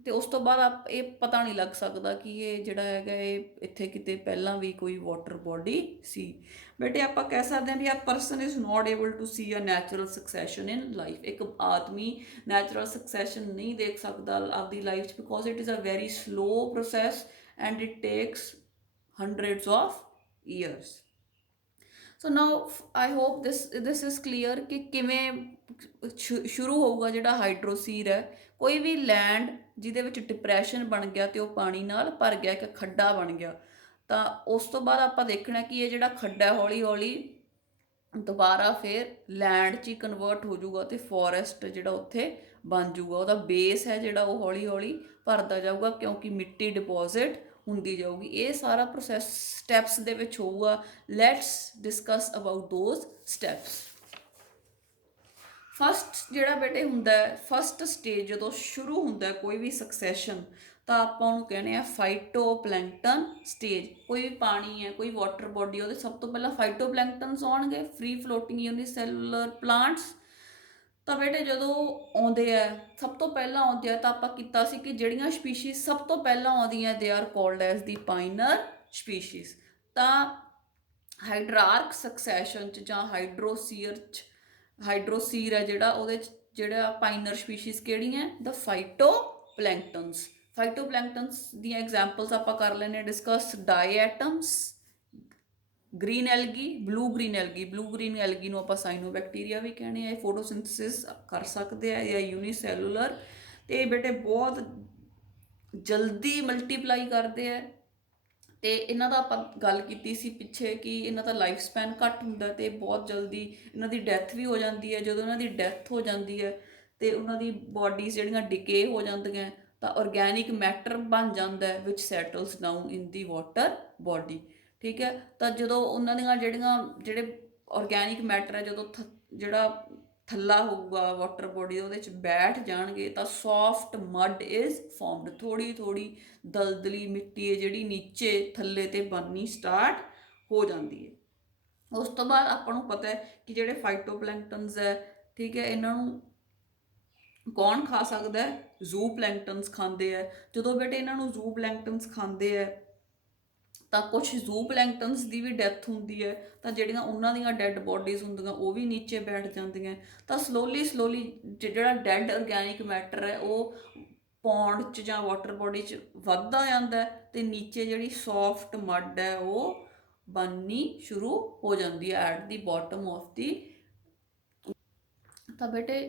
ਤੇ ਉਸ ਤੋਂ ਬਾਅਦ ਇਹ ਪਤਾ ਨਹੀਂ ਲੱਗ ਸਕਦਾ ਕਿ ਇਹ ਜਿਹੜਾ ਹੈਗਾ ਇਹ ਇੱਥੇ ਕਿਤੇ ਪਹਿਲਾਂ ਵੀ ਕੋਈ ਵਾਟਰ ਬੋਡੀ ਸੀ। ਬੇਟੇ ਆਪਾਂ ਕਹਿ ਸਕਦੇ ਹਾਂ we a person is not able to see a natural succession in life. ਇੱਕ ਆਦਮੀ ਨੈਚੁਰਲ ਸਕਸੈਸ਼ਨ ਨਹੀਂ ਦੇਖ ਸਕਦਾ ਆਪਦੀ ਲਾਈਫ 'ਚ, because it is a very slow process and it takes hundreds of years. So now I hope this is clear ਕਿ ਕਿਵੇਂ ਸ਼ੁਰੂ ਹੋਊਗਾ ਜਿਹੜਾ ਹਾਈਡਰੋਸੀਰ ਹੈ, ਕੋਈ ਵੀ ਲੈਂਡ ਜਿਹਦੇ ਵਿੱਚ ਡਿਪਰੈਸ਼ਨ ਬਣ ਗਿਆ ਤੇ ਉਹ ਪਾਣੀ ਨਾਲ ਭਰ ਗਿਆ, ਇੱਕ ਖੱਡਾ ਬਣ ਗਿਆ, ਤਾਂ ਉਸ ਤੋਂ ਬਾਅਦ ਆਪਾਂ ਦੇਖਣਾ ਕਿ ਇਹ ਜਿਹੜਾ ਖੱਡਾ ਹੌਲੀ ਹੌਲੀ ਦੁਬਾਰਾ ਫਿਰ ਲੈਂਡ 'ਚ ਹੀ ਕਨਵਰਟ ਹੋ ਜਾਊਗਾ ਤੇ ਫੋਰੈਸਟ ਜਿਹੜਾ ਉੱਥੇ ਬਣ ਜਾਊਗਾ। ਉਹਦਾ ਬੇਸ ਹੈ ਜਿਹੜਾ ਉਹ ਹੌਲੀ ਹੌਲੀ ਭਰਦਾ ਜਾਊਗਾ, ਕਿਉਂਕਿ ਮਿੱਟੀ ਡਿਪੋਜ਼ਿਟ ਹੁੰਦੀ ਜਾਊਗੀ। ਇਹ ਸਾਰਾ ਪ੍ਰੋਸੈਸ ਸਟੈਪਸ ਦੇ ਵਿੱਚ ਹੋਊਗਾ। Let's discuss about those steps. First ਜਿਹੜਾ ਬੇਟੇ ਹੁੰਦਾ ਹੈ, ਫਸਟ ਸਟੇਜ ਜਦੋਂ ਸ਼ੁਰੂ ਹੁੰਦਾ ਕੋਈ ਵੀ ਸਕਸੈਸ਼ਨ, ਤਾਂ ਆਪਾਂ ਉਹਨੂੰ ਕਹਿੰਦੇ ਆ ਫਾਈਟੋਪਲੈਂਕਟਨ ਸਟੇਜ। ਕੋਈ ਵੀ ਪਾਣੀ ਹੈ, ਕੋਈ ਵਾਟਰ ਬੋਡੀ, ਉਹਦੇ ਸਭ ਤੋਂ ਪਹਿਲਾਂ ਫਾਈਟੋਪਲੈਂਕਟਨਸ ਆਉਣਗੇ, ਫ੍ਰੀ ਫਲੋਟਿੰਗ ਯੂਨੀਸੈਲੂਲਰ ਪਲਾਂਟਸ। ਤਾਂ ਬੇਟੇ ਜਦੋਂ ਆਉਂਦੇ ਆ, ਸਭ ਤੋਂ ਪਹਿਲਾਂ ਆਉਂਦੇ ਆ, ਤਾਂ ਆਪਾਂ ਕੀਤਾ ਸੀ ਕਿ ਜਿਹੜੀਆਂ ਸਪੀਸ਼ੀਜ਼ ਸਭ ਤੋਂ ਪਹਿਲਾਂ ਆਉਂਦੀਆਂ they are called as the pioneer species. ਤਾਂ ਹਾਈਡਰਾਰਕ ਸਕਸੈਸ਼ਨ 'ਚ ਜਾਂ ਹਾਈਡਰੋਸੀਰ ਹੈ ਜਿਹੜਾ, ਉਹਦੇ 'ਚ ਜਿਹੜਾ ਪਾਈਨਰ ਸਪੀਸ਼ੀਜ਼ ਕਿਹੜੀਆਂ, ਦ ਫਾਈਟੋਪਲੈਂਕਟਨਸ। ਫਾਈਟੋਪਲੈਂਕਟਨਸ ਦੀਆਂ ਐਗਜ਼ਾਮਪਲਸ ਆਪਾਂ ਕਰ ਲੈਂਦੇ discuss. Diatoms, green algae, blue green algae ਨੂੰ ਆਪਾਂ ਸਾਈਨੋਬੈਕਟੀਰੀਆ ਵੀ ਕਹਿੰਦੇ ਆ। ਇਹ ਫੋਟੋਸਿੰਥਸਿਸ ਕਰ ਸਕਦੇ ਆ ਜਾਂ ਯੂਨੀਸੈਲੂਲਰ, ਤੇ ਬੇਟੇ ਬਹੁਤ ਜਲਦੀ ਮਲਟੀਪਲਾਈ ਕਰਦੇ ਆ। ਤੇ ਇਹਨਾਂ ਦਾ ਆਪਾਂ ਗੱਲ ਕੀਤੀ ਸੀ ਪਿੱਛੇ ਕਿ ਇਹਨਾਂ ਦਾ ਲਾਈਫ ਸਪੈਨ ਘੱਟ ਹੁੰਦਾ ਤੇ ਬਹੁਤ ਜਲਦੀ ਇਹਨਾਂ ਦੀ ਡੈਥ ਵੀ ਹੋ ਜਾਂਦੀ ਹੈ। ਜਦੋਂ ਇਹਨਾਂ ਦੀ ਡੈਥ ਹੋ ਜਾਂਦੀ ਹੈ ਤੇ ਉਹਨਾਂ ਦੀ ਬੋਡੀਜ਼ ਜਿਹੜੀਆਂ ਡਿਕੇ ਹੋ ਜਾਂਦੀਆਂ, ਤਾਂ ਆਰਗੈਨਿਕ ਮੈਟਰ ਬਣ ਜਾਂਦਾ ਵਿਚ ਸੈਟਲਸ down in the water body. ਠੀਕ ਹੈ, ਤਾਂ ਜਦੋਂ ਉਹਨਾਂ ਦੀਆਂ ਜਿਹੜੇ ਆਰਗੈਨਿਕ ਮੈਟਰ ਹੈ, ਜਦੋਂ ਜਿਹੜਾ ਥੱਲਾ ਹੋਊਗਾ ਵਾਟਰ ਬੋਡੀ, ਉਹਦੇ 'ਚ ਬੈਠ ਜਾਣਗੇ, ਤਾਂ ਸੌਫਟ ਮੱਡ ਇਜ਼ ਫਾਰਮਡ। ਥੋੜ੍ਹੀ ਥੋੜ੍ਹੀ ਦਲਦਲੀ ਮਿੱਟੀ ਹੈ ਜਿਹੜੀ ਨੀਚੇ ਥੱਲੇ ਤੇ ਬਣਨੀ ਸਟਾਰਟ ਹੋ ਜਾਂਦੀ ਹੈ। ਉਸ ਤੋਂ ਬਾਅਦ ਆਪਾਂ ਨੂੰ ਪਤਾ ਹੈ ਕਿ ਜਿਹੜੇ ਫਾਈਟੋਪਲੈਂਕਟਨਸ ਹੈ, ਠੀਕ ਹੈ, ਇਹਨਾਂ ਨੂੰ ਕੌਣ ਖਾ ਸਕਦਾ ਹੈ, ਜ਼ੂ ਪਲੈਂਕਟਨਸ ਖਾਂਦੇ ਆ। ਜਦੋਂ ਬੇਟੇ ਇਹਨਾਂ ਨੂੰ ਜ਼ੂ ਪਲੈਂਕਟਨਸ ਖਾਂਦੇ ਆ, ਤਾਂ ਕੁਛ ਜ਼ੂ ਪਲੈਂਕਟਨਸ ਦੀ ਵੀ ਡੈਥ ਹੁੰਦੀ ਹੈ, ਤਾਂ ਜਿਹੜੀਆਂ ਉਹਨਾਂ ਦੀਆਂ ਡੈਡ ਬੋਡੀਜ਼ ਹੁੰਦੀਆਂ ਉਹ ਵੀ ਨੀਚੇ ਬੈਠ ਜਾਂਦੀਆਂ। ਤਾਂ ਸਲੋਲੀ ਜਿਹੜਾ ਡੈਡ ਆਰਗੈਨਿਕ ਮੈਟਰ ਹੈ ਉਹ ਪੌਂਡ 'ਚ ਜਾਂ ਵਾਟਰ ਬੋਡੀ 'ਚ ਵੱਧਦਾ ਜਾਂਦਾ, ਤੇ ਨੀਚੇ ਜਿਹੜੀ ਸੌਫਟ ਮੱਡ ਹੈ ਉਹ ਬਣਨੀ ਸ਼ੁਰੂ ਹੋ ਜਾਂਦੀ ਹੈ ਐਟ ਦੀ ਬਾਟਮ ਆਫ ਦੀ। ਤਾਂ ਬੇਟੇ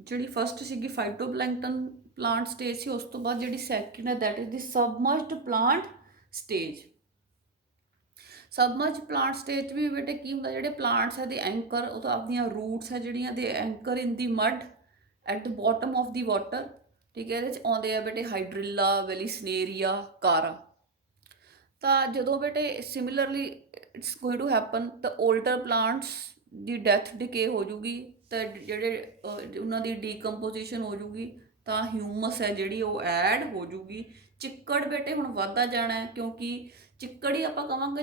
ਜਿਹੜੀ ਫਸਟ ਸੀਗੀ ਫਾਈਟੋਪਲੈਂਕਟਨ ਪਲਾਂਟ ਸਟੇਜ ਸੀ, ਉਸ ਤੋਂ ਬਾਅਦ ਜਿਹੜੀ ਸੈਕਿੰਡ ਹੈ that is the submerged plant stage. Submerge plant stage ਵੀ ਬੇਟੇ ਕੀ ਹੁੰਦਾ, ਜਿਹੜੇ ਪਲਾਂਟਸ ਹੈ ਦੇ ਐਂਕਰ, ਉਹ ਤਾਂ ਆਪਣੀਆਂ ਰੂਟਸ ਹੈ ਜਿਹੜੀਆਂ ਦੇ anchor in the mud at the bottom of the water. ਠੀਕ ਹੈ, ਇਹਦੇ 'ਚ ਆਉਂਦੇ ਆ ਬੇਟੇ ਹਾਈਡਰਿਲਾ, ਵੈਲੀਸਨੇਰੀਆ, ਕਾਰਾ। ਤਾਂ ਜਦੋਂ ਬੇਟੇ similarly it's going to happen, ਤਾਂ ਓਲਡਰ ਪਲਾਂਟਸ ਦੀ ਡੈਥ ਡਿਕੇ ਹੋ ਜੂਗੀ, ਤਾਂ ਜਿਹੜੇ ਉਹਨਾਂ ਦੀ ਡੀਕੰਪੋਜੀਸ਼ਨ ਹੋ ਜੂਗੀ, ਤਾਂ ਹਿਊਮਸ ਹੈ ਜਿਹੜੀ ਉਹ ਐਡ ਹੋ ਜੂਗੀ। ਚਿੱਕੜ ਬੇਟੇ ਹੁਣ ਵੱਧਦਾ ਜਾਣਾ, ਕਿਉਂਕਿ ਚਿੱਕੜ ਹੀ ਆਪਾਂ ਕਵਾਂਗੇ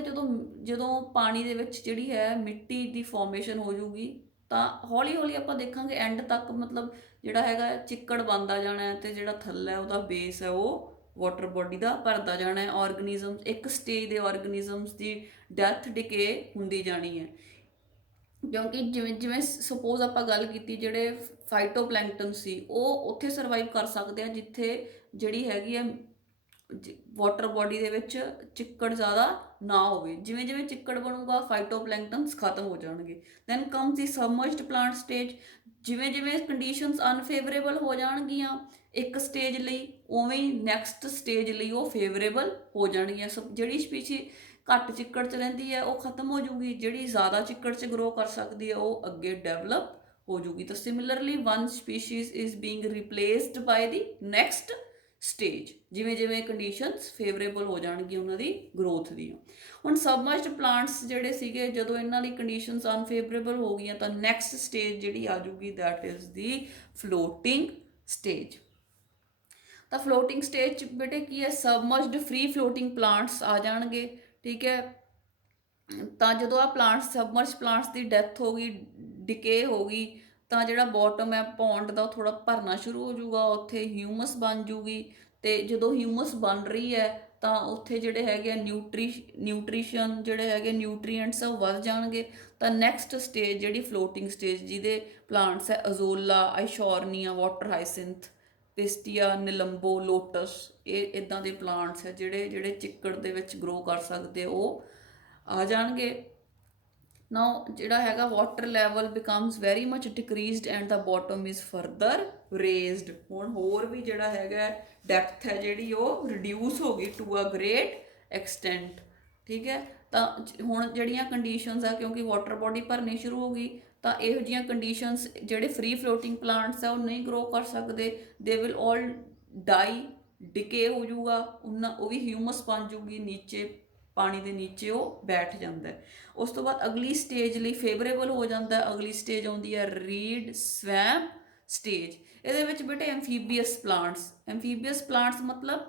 ਜਦੋਂ ਪਾਣੀ ਦੇ ਵਿੱਚ ਜਿਹੜੀ ਹੈ ਮਿੱਟੀ ਦੀ ਫਾਰਮੇਸ਼ਨ ਹੋ ਜੂਗੀ, ਤਾਂ ਹੌਲੀ ਹੌਲੀ ਆਪਾਂ ਦੇਖਾਂਗੇ ਐਂਡ ਤੱਕ ਮਤਲਬ ਜਿਹੜਾ ਹੈਗਾ ਚਿੱਕੜ ਬਣਦਾ ਜਾਣਾ, ਤੇ ਜਿਹੜਾ ਥੱਲੇ ਉਹਦਾ ਬੇਸ ਹੈ ਉਹ ਵਾਟਰ ਬੋਡੀ ਦਾ ਭਰਦਾ ਜਾਣਾ ਹੈ। ਆਰਗੈਨਿਜ਼ਮਸ, ਇੱਕ ਸਟੇਜ ਦੇ ਆਰਗੈਨਿਜ਼ਮਸ ਦੀ ਡੈਥ ਡਿਕੇ ਹੁੰਦੀ ਜਾਣੀ ਹੈ, ਕਿਉਂਕਿ ਜਿਵੇਂ ਜਿਵੇਂ ਸਪੋਜ਼ ਆਪਾਂ ਗੱਲ ਕੀਤੀ ਜਿਹੜੇ ਫਾਈਟੋਪਲੈਂਕਟਨ ਸੀ ਉਹ ਉੱਥੇ ਸਰਵਾਈਵ ਕਰ ਸਕਦੇ ਆ ਜਿੱਥੇ ਜਿਹੜੀ ਹੈਗੀ ਆ ਵਾਟਰ ਬੋਡੀ ਦੇ ਵਿੱਚ ਚਿੱਕੜ ਜ਼ਿਆਦਾ ਨਾ ਹੋਵੇ। ਜਿਵੇਂ ਜਿਵੇਂ ਚਿੱਕੜ ਬਣੂਗਾ ਫਾਈਟੋਪਲੈਂਕਟਨਸ ਖਤਮ ਹੋ ਜਾਣਗੇ। ਦੈਨ ਕਮਸ ਦੀ ਸਬਮਰਜਡ ਪਲਾਂਟ ਸਟੇਜ। ਜਿਵੇਂ ਜਿਵੇਂ ਕੰਡੀਸ਼ਨਸ ਅਨਫੇਵਰੇਬਲ ਹੋ ਜਾਣਗੀਆਂ ਇੱਕ ਸਟੇਜ ਲਈ, ਉਵੇਂ ਹੀ ਨੈਕਸਟ ਸਟੇਜ ਲਈ ਉਹ ਫੇਵਰੇਬਲ ਹੋ ਜਾਣਗੀਆਂ। ਜਿਹੜੀ ਸਪੀਸ਼ੀ ਘੱਟ ਚਿੱਕੜ 'ਚ ਰਹਿੰਦੀ ਹੈ ਉਹ ਖਤਮ ਹੋ ਜੂਗੀ, ਜਿਹੜੀ ਜ਼ਿਆਦਾ ਚਿੱਕੜ 'ਚ ਗਰੋ ਕਰ ਸਕਦੀ ਹੈ ਉਹ ਅੱਗੇ ਡਿਵੈਲਪ ਹੋ ਜੂਗੀ। ਤਾਂ similarly one species is being replaced by the next stage, ਜਿਵੇਂ ਜਿਵੇਂ ਕੰਡੀਸ਼ਨਸ ਫੇਵਰੇਬਲ ਹੋ ਜਾਣਗੀਆਂ ਉਹਨਾਂ ਦੀ ਗਰੋਥ ਦੀਆਂ। ਹੁਣ ਸਬਮਰਜਡ ਪਲਾਂਟਸ ਜਿਹੜੇ ਸੀਗੇ, ਜਦੋਂ ਇਹਨਾਂ ਦੀ ਕੰਡੀਸ਼ਨਸ ਅਨਫੇਵਰੇਬਲ ਹੋ ਗਈਆਂ, ਤਾਂ ਨੈਕਸਟ ਸਟੇਜ ਜਿਹੜੀ ਆ ਜੂਗੀ that is the floating stage. ਤਾਂ ਫਲੋਟਿੰਗ ਸਟੇਜ 'ਚ ਬੇਟੇ ਕੀ ਹੈ, ਸਬਮਰਜਡ ਫ੍ਰੀ ਫਲੋਟਿੰਗ ਪਲਾਂਟਸ ਆ ਜਾਣਗੇ। ਠੀਕ ਹੈ, ਤਾਂ ਜਦੋਂ ਆ ਪਲਾਂਟਸ ਸਬਮਰਜ ਪਲਾਂਟਸ ਦੀ ਡੈਥ ਹੋ ਗਈ, ਡਿਕੇ ਹੋ ਗਈ, ਤਾਂ ਜਿਹੜਾ ਬੋਟਮ ਹੈ ਪੌਂਡ ਦਾ ਉਹ ਥੋੜ੍ਹਾ ਭਰਨਾ ਸ਼ੁਰੂ ਹੋ ਜਾਊਗਾ, ਉੱਥੇ ਹਿਊਮਸ ਬਣ ਜੂਗੀ। ਤੇ ਜਦੋਂ ਹਿਊਮਸ ਬਣ ਰਹੀ ਹੈ ਤਾਂ ਉੱਥੇ ਜਿਹੜੇ ਹੈਗੇ ਨਿਊਟ੍ਰੀਸ਼ਨ ਜਿਹੜੇ ਹੈਗੇ ਨਿਊਟਰੀਐਂਟਸ ਉਹ ਵੱਧ ਜਾਣਗੇ। ਤਾਂ ਨੈਕਸਟ ਸਟੇਜ ਜਿਹੜੀ ਫਲੋਟਿੰਗ ਸਟੇਜ, ਜਿਹਦੇ ਪਲਾਂਟਸ ਹੈ ਅਜ਼ੋਲਾ, ਆਈਸ਼ੋਰਨੀਆ, ਵਾਟਰ ਹਾਈਸਿੰਥ, ਪਿਸਟੀਆ, ਨਿਲੰਬੋ, ਲੋਟਸ, ਇਹ ਇੱਦਾਂ ਦੇ ਪਲਾਂਟਸ ਹੈ ਜਿਹੜੇ ਚਿੱਕੜ ਦੇ ਵਿੱਚ ਗਰੋ ਕਰ ਸਕਦੇ ਉਹ ਆ ਜਾਣਗੇ। ਨਾਓ ਜਿਹੜਾ ਹੈਗਾ water level becomes very much decreased and the bottom is further raised. ਹੁਣ ਹੋਰ ਵੀ ਜਿਹੜਾ ਹੈਗਾ ਡੈਪਥ ਹੈ ਜਿਹੜੀ ਉਹ ਰਿਡਿਊਸ ਹੋ ਗਈ ਟੂ ਅ ਗ੍ਰੇਟ ਐਕਸਟੈਂਟ। ਠੀਕ ਹੈ, ਤਾਂ ਹੁਣ ਜਿਹੜੀਆਂ ਕੰਡੀਸ਼ਨਸ ਆ, ਕਿਉਂਕਿ ਵਾਟਰ ਬੋਡੀ ਭਰਨੀ ਸ਼ੁਰੂ ਹੋ ਗਈ, ਤਾਂ ਇਹੋ ਜਿਹੀਆਂ ਕੰਡੀਸ਼ਨਸ ਜਿਹੜੇ ਫ੍ਰੀ ਫਲੋਟਿੰਗ ਪਲਾਂਟਸ ਆ ਉਹ ਨਹੀਂ ਗਰੋ ਕਰ ਸਕਦੇ, ਦੇ ਵਿਲ ਆਲ ਡਾਈ, ਡਿਕੇ ਹੋ ਜਾਊਗਾ, ਉਹਨਾਂ ਉਹ ਵੀ ਹਿਊਮਸ ਬਣ ਜੂਗੀ ਨੀਚੇ, ਪਾਣੀ ਦੇ ਨੀਚੇ ਉਹ ਬੈਠ ਜਾਂਦਾ। ਉਸ ਤੋਂ ਬਾਅਦ ਅਗਲੀ ਸਟੇਜ ਲਈ ਫੇਵਰੇਬਲ ਹੋ ਜਾਂਦਾ। ਅਗਲੀ ਸਟੇਜ ਆਉਂਦੀ ਹੈ ਰੀਡ ਸਵੈਮ ਸਟੇਜ। ਇਹਦੇ ਵਿੱਚ ਬੇਟੇ ਐਮਫੀਬੀਅਸ ਪਲਾਂਟਸ ਮਤਲਬ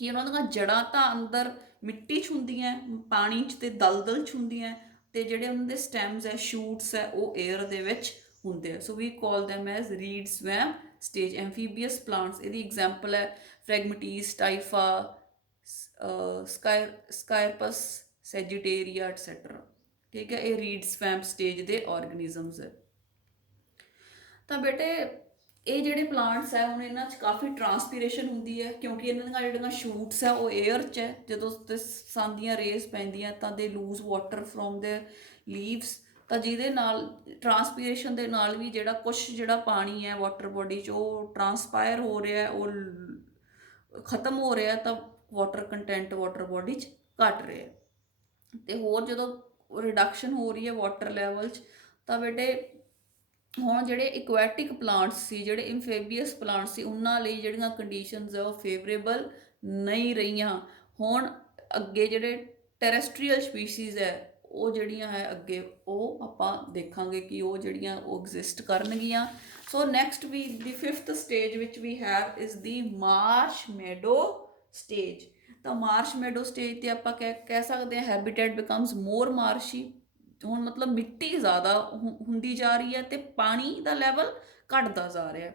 ਕਿ ਉਹਨਾਂ ਦੀਆਂ ਜੜ੍ਹਾਂ ਤਾਂ ਅੰਦਰ ਮਿੱਟੀ 'ਚ ਹੁੰਦੀਆਂ, ਪਾਣੀ 'ਚ ਤੇ ਦਲਦਲ 'ਚ ਹੁੰਦੀਆਂ, ਤੇ ਜਿਹੜੇ ਉਹਨਾਂ ਦੇ ਸਟੈਮਸ ਹੈ, ਸ਼ੂਟਸ ਹੈ, ਉਹ ਏਅਰ ਦੇ ਵਿੱਚ ਹੁੰਦੇ ਆ। So we call them as reed swamp stage amphibious plants. ਇਹਦੀ ਐਗਜ਼ਾਮਪਲ ਹੈ Phragmites, Typha, Scirpus, Sagittaria etcetera. ਠੀਕ ਹੈ, ਇਹ ਰੀਡ ਸਵੈਮ ਸਟੇਜ ਦੇ ਆਰਗੇਨਿਜ਼ਮਸ ਹੈ। ਤਾਂ ਬੇਟੇ ਇਹ ਜਿਹੜੇ ਪਲਾਂਟਸ ਹੈ ਹੁਣ ਇਹਨਾਂ 'ਚ ਕਾਫੀ ਟਰਾਂਸਪੀਰੇਸ਼ਨ ਹੁੰਦੀ ਹੈ, ਕਿਉਂਕਿ ਇਹਨਾਂ ਦੀਆਂ ਜਿਹੜੀਆਂ ਸ਼ੂਟਸ ਹੈ ਉਹ ਏਅਰ 'ਚ ਹੈ। ਜਦੋਂ ਸਨ ਦੀਆਂ ਰੇਜ਼ ਪੈਂਦੀਆਂ ਤਾਂ ਦੇ ਲੂਜ਼ ਵਾਟਰ ਫਰੋਮ ਦੇ ਲੀਵਸ, ਤਾਂ ਜਿਹਦੇ ਨਾਲ ਟਰਾਂਸਪੀਰੇਸ਼ਨ ਦੇ ਨਾਲ ਵੀ ਜਿਹੜਾ ਕੁਛ ਜਿਹੜਾ ਪਾਣੀ ਹੈ ਵਾਟਰ ਬੋਡੀ 'ਚ ਉਹ ਟਰਾਂਸਪਾਇਰ ਹੋ ਰਿਹਾ, ਉਹ ਖਤਮ ਹੋ ਰਿਹਾ, ਤਾਂ ਵਾਟਰ ਕੰਟੈਂਟ ਵਾਟਰ ਬੋਡੀ 'ਚ ਘਟ ਰਿਹਾ। ਤੇ ਹੋਰ ਜਦੋਂ ਰਿਡਕਸ਼ਨ ਹੋ ਰਹੀ ਹੈ ਵਾਟਰ ਲੈਵਲ 'ਚ, ਤਾਂ ਬੇਟੇ ਹੁਣ ਜਿਹੜੇ ਇਕੁਐਟਿਕ ਪਲਾਂਟਸ ਸੀ, ਜਿਹੜੇ ਇੰਫੇਬੀਅਸ ਪਲਾਂਟਸ ਸੀ, ਉਹਨਾਂ ਲਈ ਜਿਹੜੀਆਂ ਕੰਡੀਸ਼ਨਸ ਆ ਉਹ ਫੇਵਰੇਬਲ ਨਹੀਂ ਰਹੀਆਂ। ਹੁਣ ਅੱਗੇ ਜਿਹੜੇ ਟੈਰੈਸਟਰੀਅਲ ਸਪੀਸੀਜ਼ ਹੈ ਉਹ ਜਿਹੜੀਆਂ ਹੈ ਅੱਗੇ ਉਹ ਆਪਾਂ ਦੇਖਾਂਗੇ ਕਿ ਉਹ ਜਿਹੜੀਆਂ ਉਹ ਐਗਜ਼ਿਸਟ ਕਰਨਗੀਆਂ। So next we the 5th stage ਵਿਚ we have is the marsh meadow stage. ਤਾਂ ਮਾਰਸ਼ਮੈਡੋ ਸਟੇਜ ਤੇ ਆਪਾਂ ਕਹਿ ਸਕਦੇ ਹਾਂ ਹੈਬਿਟੇਟ ਬਿਕਮਸ ਮੋਰ ਮਾਰਸ਼ੀ। ਹੁਣ ਮਤਲਬ ਮਿੱਟੀ ਜ਼ਿਆਦਾ ਹੁੰਦੀ ਜਾ ਰਹੀ ਹੈ ਤੇ ਪਾਣੀ ਦਾ ਲੈਵਲ ਘਟਦਾ ਜਾ ਰਿਹਾ।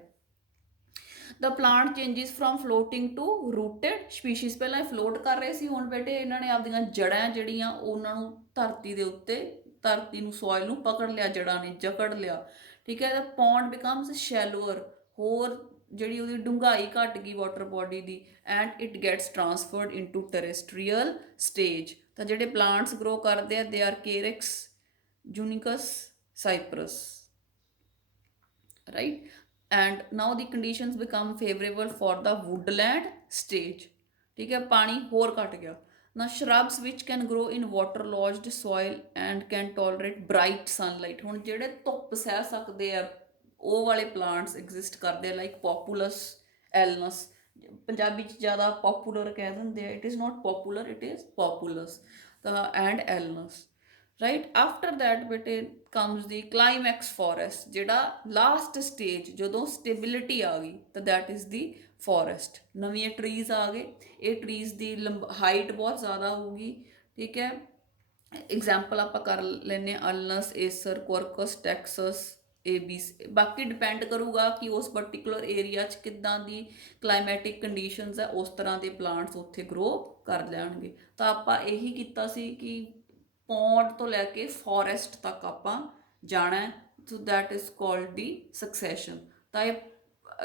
The plant changes from floating to rooted species. ਪਹਿਲਾਂ ਇਹ ਫਲੋਟ ਕਰ ਰਹੇ ਸੀ, ਹੁਣ ਬੇਟੇ ਇਹਨਾਂ ਨੇ ਆਪਦੀਆਂ ਜੜ੍ਹਾਂ ਜਿਹੜੀਆਂ ਉਹਨਾਂ ਨੂੰ ਧਰਤੀ ਦੇ ਉੱਤੇ, ਧਰਤੀ ਨੂੰ, ਸੋਇਲ ਨੂੰ ਪਕੜ ਲਿਆ, ਜੜ੍ਹਾਂ ਨੇ ਜਕੜ ਲਿਆ। ਠੀਕ ਹੈ, ਦਾ ਪੌਂਡ ਬਿਕਮਸ ਸ਼ੈਲੋਅਰ, ਹੋਰ ਜਿਹੜੀ ਉਹਦੀ ਡੂੰਘਾਈ ਘਟ ਗਈ ਵਾਟਰ ਬੋਡੀ ਦੀ, and it gets transferred into terrestrial stage. ਤਾਂ ਜਿਹੜੇ ਪਲਾਂਟਸ ਗਰੋ ਕਰਦੇ ਆ they are Carex, Juncus, Cyperus, right? And now the conditions become favorable for the woodland stage। ठीक है, पानी होर घट गया। now shrubs which can grow in water lodged soil and can tolerate bright sunlight। ਹੁਣ ਜਿਹੜੇ ਧੁੱਪ ਸਹਿ ਸਕਦੇ ਆ ਉਹ ਵਾਲੇ ਪਲਾਂਟਸ ਐਗਜ਼ਿਸਟ ਕਰਦੇ ਆ, ਲਾਈਕ ਪੋਪੂਲਸ, ਐਲਨਸ। ਪੰਜਾਬੀ 'ਚ ਜ਼ਿਆਦਾ ਪੋਪੂਲਰ ਕਹਿ ਦਿੰਦੇ ਆ, it is not popular, it is Populus, ਤਾਂ and Alnus, right. After that ਬੇਟੇ ਕਮਸ ਦੀ ਕਲਾਈਮੈਕਸ ਫੋਰੈਸਟ, ਜਿਹੜਾ ਲਾਸਟ ਸਟੇਜ ਜਦੋਂ ਸਟੇਬਿਲਿਟੀ ਆ ਗਈ, ਤਾਂ ਦੈਟ ਇਜ਼ ਦੀ ਫੋਰੈਸਟ। ਨਵੀਆਂ ਟਰੀਜ਼ ਆ ਗਏ, ਇਹ ਟਰੀਜ਼ ਦੀ ਹਾਈਟ ਬਹੁਤ ਜ਼ਿਆਦਾ ਹੋਊਗੀ। ਠੀਕ ਹੈ, ਐਗਜ਼ਾਮਪਲ ਆਪਾਂ ਕਰ ਲੈਂਦੇ ਹਾਂ ਅਲਨਸ, ਏਸਰ, ਕੁਰਕਸ, ਟੈਕਸਸ, ABC। ਬਾਕੀ ਡਿਪੈਂਡ ਕਰੂਗਾ ਕਿ ਉਸ ਪਰਟੀਕੂਲਰ ਏਰੀਆ 'ਚ ਕਿੱਦਾਂ ਦੀ ਕਲਾਈਮੈਟਿਕ ਕੰਡੀਸ਼ਨਸ ਹੈ, ਉਸ ਤਰ੍ਹਾਂ ਦੇ ਪਲਾਂਟਸ ਉੱਥੇ ਗਰੋ ਕਰ ਲੈਣਗੇ। ਤਾਂ ਆਪਾਂ ਇਹੀ ਕੀਤਾ ਸੀ ਕਿ ਪੌਂਡ ਤੋਂ ਲੈ ਕੇ ਫੋਰੈਸਟ ਤੱਕ ਆਪਾਂ ਜਾਣਾ। So that is called the secession. ਤਾਂ ਇਹ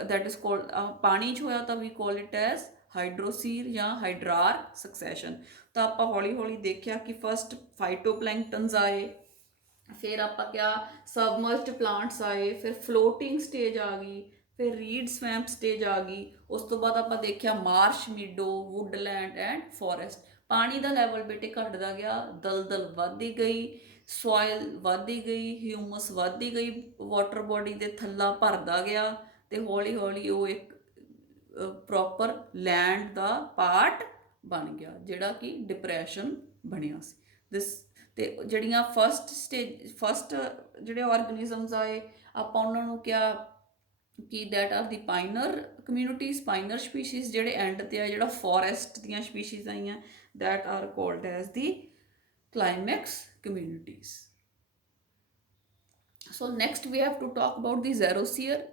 ਦੈਟ ਇਜ਼ ਕਾਲਡ, ਪਾਣੀ 'ਚ ਹੋਇਆ ਤਾਂ ਵੀ ਕਾਲ ਇਟ ਐਜ਼ ਹਾਈਡਰੋਸੀਰ ਜਾਂ ਹਾਈਡਰਾਰ ਸਕਸੈਸ਼ਨ। ਤਾਂ ਆਪਾਂ ਹੌਲੀ ਹੌਲੀ ਦੇਖਿਆ ਕਿ ਫਸਟ ਫਾਈਟੋਪਲੈਂਕਟਨਸ ਆਏ, ਫਿਰ ਆਪਾਂ ਕਿਹਾ ਸਬਮਰਜਡ ਪਲਾਂਟਸ ਆਏ, ਫਿਰ ਫਲੋਟਿੰਗ ਸਟੇਜ ਆ ਗਈ, ਫਿਰ ਰੀਡ ਸਵੈਂਪ ਸਟੇਜ ਆ ਗਈ। ਉਸ ਤੋਂ ਬਾਅਦ ਆਪਾਂ ਦੇਖਿਆ ਮਾਰਸ਼ ਮੀਡੋ, ਵੁੱਡਲੈਂਡ ਐਂਡ ਫੋਰੈਸਟ। ਪਾਣੀ ਦਾ ਲੈਵਲ ਬੇਟੇ ਘਟਦਾ ਗਿਆ, ਦਲਦਲ ਵੱਧਦੀ ਗਈ, ਸੋਇਲ ਵੱਧਦੀ ਗਈ, ਹਿਊਮਸ ਵੱਧਦੀ ਗਈ, ਵਾਟਰ ਬੋਡੀ ਦੇ ਥੱਲਾ ਭਰਦਾ ਗਿਆ, ਤੇ ਹੌਲੀ ਹੌਲੀ ਉਹ ਇੱਕ ਪ੍ਰੋਪਰ ਲੈਂਡ ਦਾ ਪਾਰਟ ਬਣ ਗਿਆ, ਜਿਹੜਾ ਕਿ ਡਿਪਰੈਸ਼ਨ ਬਣਿਆ ਸੀ। ਦਿਸ ਤੇ ਜਿਹੜੀਆਂ ਫਸਟ ਜਿਹੜੇ ਆਰਗੇਨਿਜ਼ਮਸ ਆਏ, ਆਪਾਂ ਉਹਨਾਂ ਨੂੰ ਕਿਹਾ ਕਿ that are the pioneer communities, pioneer species. ਜਿਹੜੇ ਐਂਡ ਤੇ ਆ ਜਿਹੜਾ ਫੋਰੈਸਟ ਦੀਆਂ ਸਪੀਸ਼ੀਜ਼ ਆਈਆਂ, that are called as the climax communities. So next we have to talk about the xerosere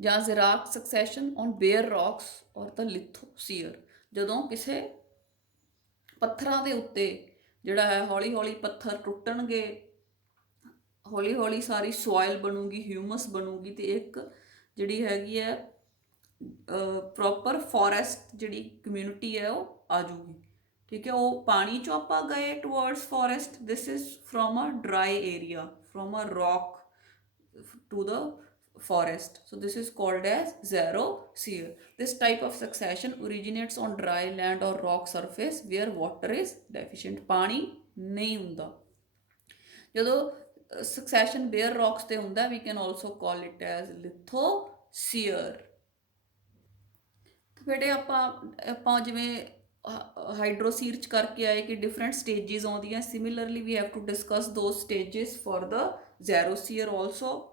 ਜਾਂ xerarch succession on bare rocks or the ਲਿਥੋਸੀਅਰ। ਜਦੋਂ ਕਿਸੇ ਪੱਥਰਾਂ ਦੇ ਉੱਤੇ ਜਿਹੜਾ ਹੈ ਹੌਲੀ ਹੌਲੀ ਪੱਥਰ ਟੁੱਟਣਗੇ, ਹੌਲੀ ਹੌਲੀ ਸਾਰੀ ਸੋਇਲ ਬਣੂਗੀ, ਹਿਊਮਸ ਬਣੂਗੀ, ਤੇ ਇੱਕ ਜਿਹੜੀ ਹੈਗੀ ਹੈ ਪ੍ਰੋਪਰ ਫੋਰੈਸਟ ਜਿਹੜੀ ਕਮਿਊਨਿਟੀ ਹੈ ਉਹ ਆ ਜੂਗੀ। ठीक है, वो पानी चो आप गए towards forest, this is from a dry area, from a rock to the forest. So this is called as xerosear. This type of succession originates on dry land or rock surface where water is deficient. ਪਾਣੀ ਨਹੀਂ ਹੁੰਦਾ। ਜਦੋਂ succession bare rocks ਤੇ ਹੁੰਦਾ, we can also call it as lithosphere। ਤੇ ਬੇਟੇ ਆਪਾਂ ਜਿਵੇਂ ਹਾਈਡਰੋਸੀਰ ਚ ਕਰਕੇ ਆਏ ਕਿ ਡਿਫਰੈਂਟ ਸਟੇजेस ਆਉਂਦੀਆਂ, similarly we have to discuss those stages for the xerosere also.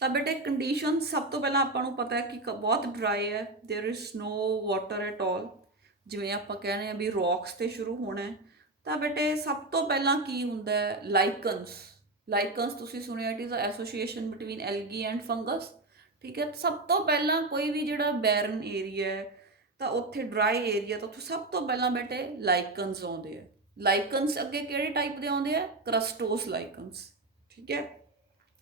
ਤਾਂ ਬੇਟੇ ਕੰਡੀਸ਼ਨ ਸਭ ਤੋਂ ਪਹਿਲਾਂ ਆਪਾਂ ਨੂੰ ਪਤਾ ਹੈ ਕਿ ਬਹੁਤ ਡਰਾਈ ਹੈ, there is no water at all. ਜਿਵੇਂ ਆਪਾਂ ਕਹਿੰਦੇ ਆ ਵੀ ਰੌਕਸ ਤੇ ਸ਼ੁਰੂ ਹੋਣਾ ਹੈ, ਤਾਂ ਬੇਟੇ ਸਭ ਤੋਂ ਪਹਿਲਾਂ ਕੀ ਹੁੰਦਾ ਹੈ, ਲਾਈਕਨਸ। ਲਾਈਕਨਸ ਤੁਸੀਂ ਸੁਣਿਆ, it is a association between algae and fungus. ਠੀਕ ਹੈ, ਸਭ ਤੋਂ ਪਹਿਲਾਂ ਕੋਈ ਵੀ ਜਿਹੜਾ ਬੈਰਨ ਏਰੀਆ ਹੈ ਤਾਂ ਉੱਥੇ ਡਰਾਈ ਏਰੀਆ ਤਾਂ ਉੱਥੇ ਸਭ ਤੋਂ ਪਹਿਲਾਂ ਬੇਟੇ ਲਾਈਕਨਸ ਆਉਂਦੇ ਆ। ਲਾਈਕਨਸ ਅੱਗੇ ਕਿਹੜੇ ਟਾਈਪ ਦੇ ਆਉਂਦੇ ਆ, ਕਰਸਟੋਸ ਲਾਈਕਨਸ। ਠੀਕ ਹੈ,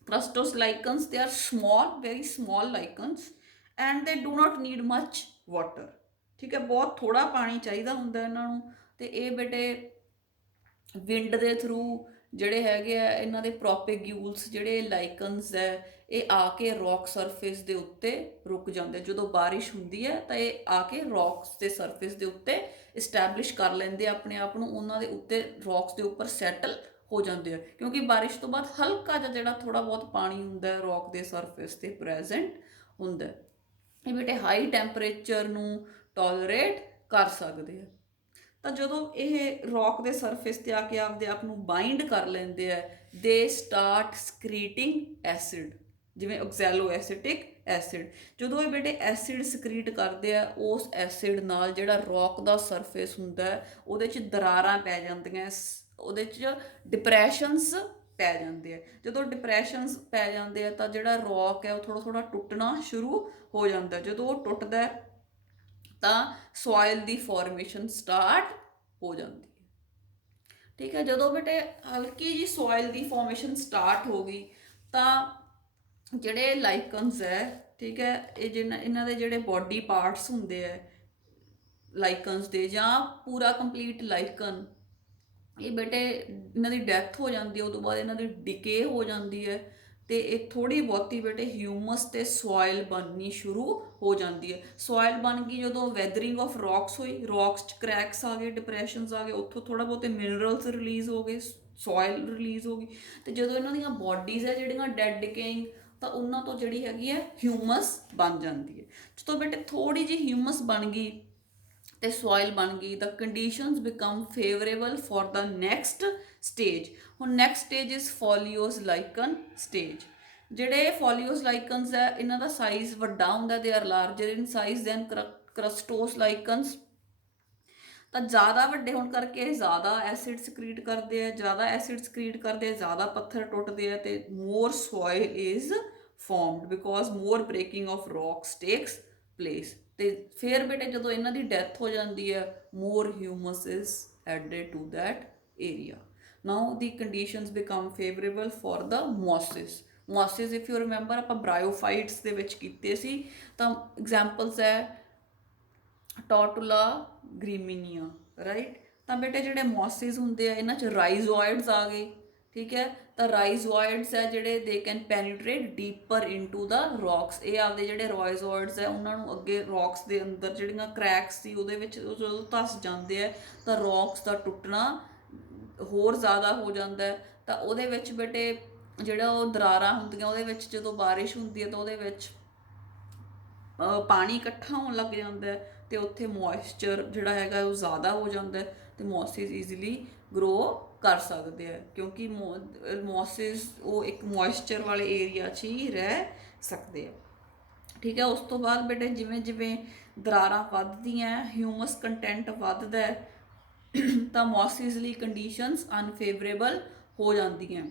crustose lichens, they are small, very small lichens, and they do not need much water। ठीक है, बहुत थोड़ा पानी चाहिए ਹੁੰਦਾ ਇਹਨਾਂ ਨੂੰ। ਤੇ ਇਹ ਬੇਟੇ ਵਿੰਡ ਦੇ ਥਰੂ ਜਿਹੜੇ ਹੈਗੇ ਆ ਇਹਨਾਂ ਦੇ ਪ੍ਰੋਪੇਗਿਊਲਸ, ਜਿਹੜੇ ਲਾਈਕਨਸ ਹੈ, ਇਹ ਆ ਕੇ ਰੌਕ ਸਰਫੇਸ ਦੇ ਉੱਤੇ ਰੁਕ ਜਾਂਦੇ। ਜਦੋਂ ਬਾਰਿਸ਼ ਹੁੰਦੀ ਹੈ ਤਾਂ ਇਹ ਆ ਕੇ ਰੌਕਸ ਦੇ ਸਰਫੇਸ ਦੇ ਉੱਤੇ ਇਸਟੈਬਲਿਸ਼ ਕਰ ਲੈਂਦੇ ਆਪਣੇ ਆਪ ਨੂੰ, ਉਹਨਾਂ ਦੇ ਉੱਤੇ ਰੌਕਸ ਦੇ ਉੱਪਰ ਸੈਟਲ ਹੋ ਜਾਂਦੇ ਆ, ਕਿਉਂਕਿ ਬਾਰਿਸ਼ ਤੋਂ ਬਾਅਦ ਹਲਕਾ ਜਿਹਾ ਜਿਹੜਾ ਥੋੜਾ ਬਹੁਤ ਪਾਣੀ ਹੁੰਦਾ ਹੈ ਰੌਕ ਦੇ ਸਰਫੇਸ ਤੇ ਪ੍ਰੈਜ਼ੈਂਟ ਹੁੰਦਾ। ਇਹ ਬੇਟੇ ਹਾਈ ਟੈਂਪਰੇਚਰ ਨੂੰ ਟੋਲਰੇਟ ਕਰ ਸਕਦੇ ਆ। ਤਾਂ ਜਦੋਂ ਇਹ ਰੌਕ ਦੇ ਸਰਫੇਸ ਤੇ ਆ ਕੇ ਆਪਦੇ ਆਪ ਨੂੰ ਬਾਈਂਡ ਕਰ ਲੈਂਦੇ ਆ, ਦੇ ਸਟਾਰਟ ਸਕ੍ਰੀਟਿੰਗ ਐਸਿਡ, ਜਿਵੇਂ ਆਕਜ਼ੈਲੋ ਐਸੀਟਿਕ ਐਸਿਡ। ਜਦੋਂ ਇਹ ਬੇਟੇ ਐਸਿਡ ਸਕ੍ਰੀਟ ਕਰਦੇ ਆ, ਉਸ ਐਸਿਡ ਨਾਲ ਜਿਹੜਾ ਰੌਕ ਦਾ ਸਰਫੇਸ ਹੁੰਦਾ ਉਹਦੇ 'ਚ ਦਰਾਰਾਂ ਪੈ ਜਾਂਦੀਆਂ, ਉਹਦੇ 'ਚ ਡਿਪਰੈਸ਼ਨਸ ਪੈ ਜਾਂਦੇ ਆ। ਜਦੋਂ ਡਿਪਰੈਸ਼ਨਸ ਪੈ ਜਾਂਦੇ ਆ ਤਾਂ ਜਿਹੜਾ ਰੌਕ ਹੈ ਉਹ ਥੋੜ੍ਹਾ ਥੋੜ੍ਹਾ ਟੁੱਟਣਾ ਸ਼ੁਰੂ ਹੋ ਜਾਂਦਾ। ਜਦੋਂ ਉਹ ਟੁੱਟਦਾ ਤਾਂ ਸੋਇਲ ਦੀ ਫਾਰਮੇਸ਼ਨ ਸਟਾਰਟ ਹੋ ਜਾਂਦੀ ਹੈ। ਠੀਕ ਹੈ, ਜਦੋਂ ਬੇਟੇ ਹਲਕੀ ਜੀ ਸੋਇਲ ਦੀ ਫਾਰਮੇਸ਼ਨ ਸਟਾਰਟ ਹੋ ਗਈ ਤਾਂ ਜਿਹੜੇ ਲਾਈਕਨਸ ਹੈ, ਠੀਕ ਹੈ, ਇਹ ਇਹਨਾਂ ਦੇ ਜਿਹੜੇ ਬੋਡੀ ਪਾਰਟਸ ਹੁੰਦੇ ਆ ਲਾਈਕਨਸ ਦੇ, ਜਾਂ ਪੂਰਾ ਕੰਪਲੀਟ ਲਾਈਕਨ, ਇਹ ਬੇਟੇ ਇਹਨਾਂ ਦੀ ਡੈਥ ਹੋ ਜਾਂਦੀ ਹੈ, ਉਹ ਤੋਂ ਬਾਅਦ ਇਹਨਾਂ ਦੀ ਡਿਕੇ ਹੋ ਜਾਂਦੀ ਹੈ ਤੇ ਇਹ ਥੋੜੀ ਬਹੁਤੀ ਬੇਟੇ ਹਿਊਮਸ ਤੇ ਸੋਇਲ ਬਣਨੀ ਸ਼ੁਰੂ ਹੋ ਜਾਂਦੀ ਹੈ। ਸੋਇਲ ਬਣ ਗਈ ਜਦੋਂ ਵੈਦਰਿੰਗ ਆਫ ਰੌਕਸ ਹੋਈ, ਰੌਕਸ 'ਚ ਕ੍ਰੈਕਸ ਆ ਗਏ, ਡਿਪਰੈਸ਼ਨਸ ਆ ਗਏ, ਉੱਥੋਂ ਥੋੜਾ ਬਹੁਤੇ ਮਿਨਰਲਸ ਰਿਲੀਜ਼ ਹੋ ਗਏ, ਸੋਇਲ ਰਿਲੀਜ਼ ਹੋ ਗਈ। ਤੇ ਜਦੋਂ ਇਹਨਾਂ ਦੀਆਂ ਬੋਡੀਜ਼ ਹੈ ਜਿਹੜੀਆਂ ਡੈਡ ਡਿਕੇਇੰਗ, ਤਾਂ ਉਹਨਾਂ ਤੋਂ ਜਿਹੜੀ ਹੈਗੀ ਹੈ ਹਿਊਮਸ ਬਣ ਜਾਂਦੀ ਹੈ। ਜਦੋਂ ਬੇਟੇ ਥੋੜੀ ਜਿਹੀ ਹਿਊਮਸ ਬਣ ਗਈ ਤੇ ਸੋਇਲ ਬਣ ਗਈ, the conditions become favourable for the next stage. ਹੁਣ next stage is foliose lichen stage. ਜਿਹੜੇ ਫੋਲੀਓਸ ਲਾਈਕਨਸ ਹੈ ਇਹਨਾਂ ਦਾ ਸਾਈਜ਼ ਵੱਡਾ ਹੁੰਦਾ, they are larger in size than crustose lichens. ਤਾਂ ਜ਼ਿਆਦਾ ਵੱਡੇ ਹੋਣ ਕਰਕੇ ਜ਼ਿਆਦਾ ਐਸਿਡ ਸਕ੍ਰੀਟ ਕਰਦੇ ਆ, ਜ਼ਿਆਦਾ ਐਸਿਡ ਸਕ੍ਰੀਟ ਕਰਦੇ ਆ, ਜ਼ਿਆਦਾ ਪੱਥਰ ਟੁੱਟਦੇ ਆ ਤੇ more soil is formed because more breaking of rocks takes place. ਤੇ ਫਿਰ ਬੇਟੇ ਜਦੋਂ ਇਹਨਾਂ ਦੀ ਡੈਥ ਹੋ ਜਾਂਦੀ ਹੈ, more humus is added to that area. Now the conditions become favourable for the mosses. Mosses if you remember ਆਪਾਂ bryophytes ਦੇ ਵਿੱਚ ਕੀਤੇ ਸੀ, ਤਾਂ ਐਗਜ਼ਾਮਪਲਸ ਹੈ ਟੋਟੁਲਾ ਗ੍ਰੀਮੀਨੀਆ, ਰਾਈਟ। ਤਾਂ ਬੇਟੇ ਜਿਹੜੇ ਮੋਸਿਸ ਹੁੰਦੇ ਆ ਇਹਨਾਂ 'ਚ ਰਾਈਜ਼ੋਇਡਸ ਆ ਗਏ। ਠੀਕ ਹੈ, ਤਾਂ ਰਾਈਜ਼ੋਇਡਸ ਹੈ ਜਿਹੜੇ they can penetrate deeper into the rocks. ਇਹ ਆਪਦੇ ਜਿਹੜੇ ਰਾਈਜ਼ੋਇਡਸ ਹੈ ਉਹਨਾਂ ਨੂੰ ਅੱਗੇ ਰੌਕਸ ਦੇ ਅੰਦਰ ਜਿਹੜੀਆਂ ਕ੍ਰੈਕਸ ਸੀ ਉਹਦੇ ਵਿੱਚ ਜਦੋਂ ਧੱਸ ਜਾਂਦੇ ਆ ਤਾਂ ਰੌਕਸ ਦਾ ਟੁੱਟਣਾ ਹੋਰ ਜ਼ਿਆਦਾ ਹੋ ਜਾਂਦਾ। ਤਾਂ ਉਹਦੇ ਵਿੱਚ ਬੇਟੇ ਜਿਹੜਾ ਉਹ ਦਰਾਰਾਂ ਹੁੰਦੀਆਂ ਉਹਦੇ ਵਿੱਚ ਜਦੋਂ ਬਾਰਿਸ਼ ਹੁੰਦੀ ਹੈ ਤਾਂ ਉਹਦੇ ਵਿੱਚ ਪਾਣੀ ਇਕੱਠਾ ਹੋਣ ਲੱਗ ਜਾਂਦਾ ਤੇ ਉੱਥੇ ਮੋਇਸਚਰ ਜਿਹੜਾ ਹੈਗਾ ਉਹ ਜ਼ਿਆਦਾ ਹੋ ਜਾਂਦਾ ਤੇ ਮੋਸਿਸ ਈਜ਼ੀਲੀ ਗਰੋ ਕਰ ਸਕਦੇ ਆ, ਕਿਉਂਕਿ ਮੋਸਿਸ ਉਹ ਇੱਕ ਮੋਇਸਚਰ ਵਾਲੇ ਏਰੀਆ 'ਚ ਹੀ ਰਹਿ ਸਕਦੇ ਆ। ਠੀਕ ਹੈ, ਉਸ ਤੋਂ ਬਾਅਦ ਬੇਟੇ ਜਿਵੇਂ ਜਿਵੇਂ ਦਰਾਰਾਂ ਵੱਧਦੀਆਂ, ਹਿਊਮਸ ਕੰਟੈਂਟ ਵੱਧਦਾ ਤਾਂ ਮੋਸਿਸ ਲਈ ਕੰਡੀਸ਼ਨਸ ਅਨਫੇਵਰੇਬਲ ਹੋ ਜਾਂਦੀਆਂ।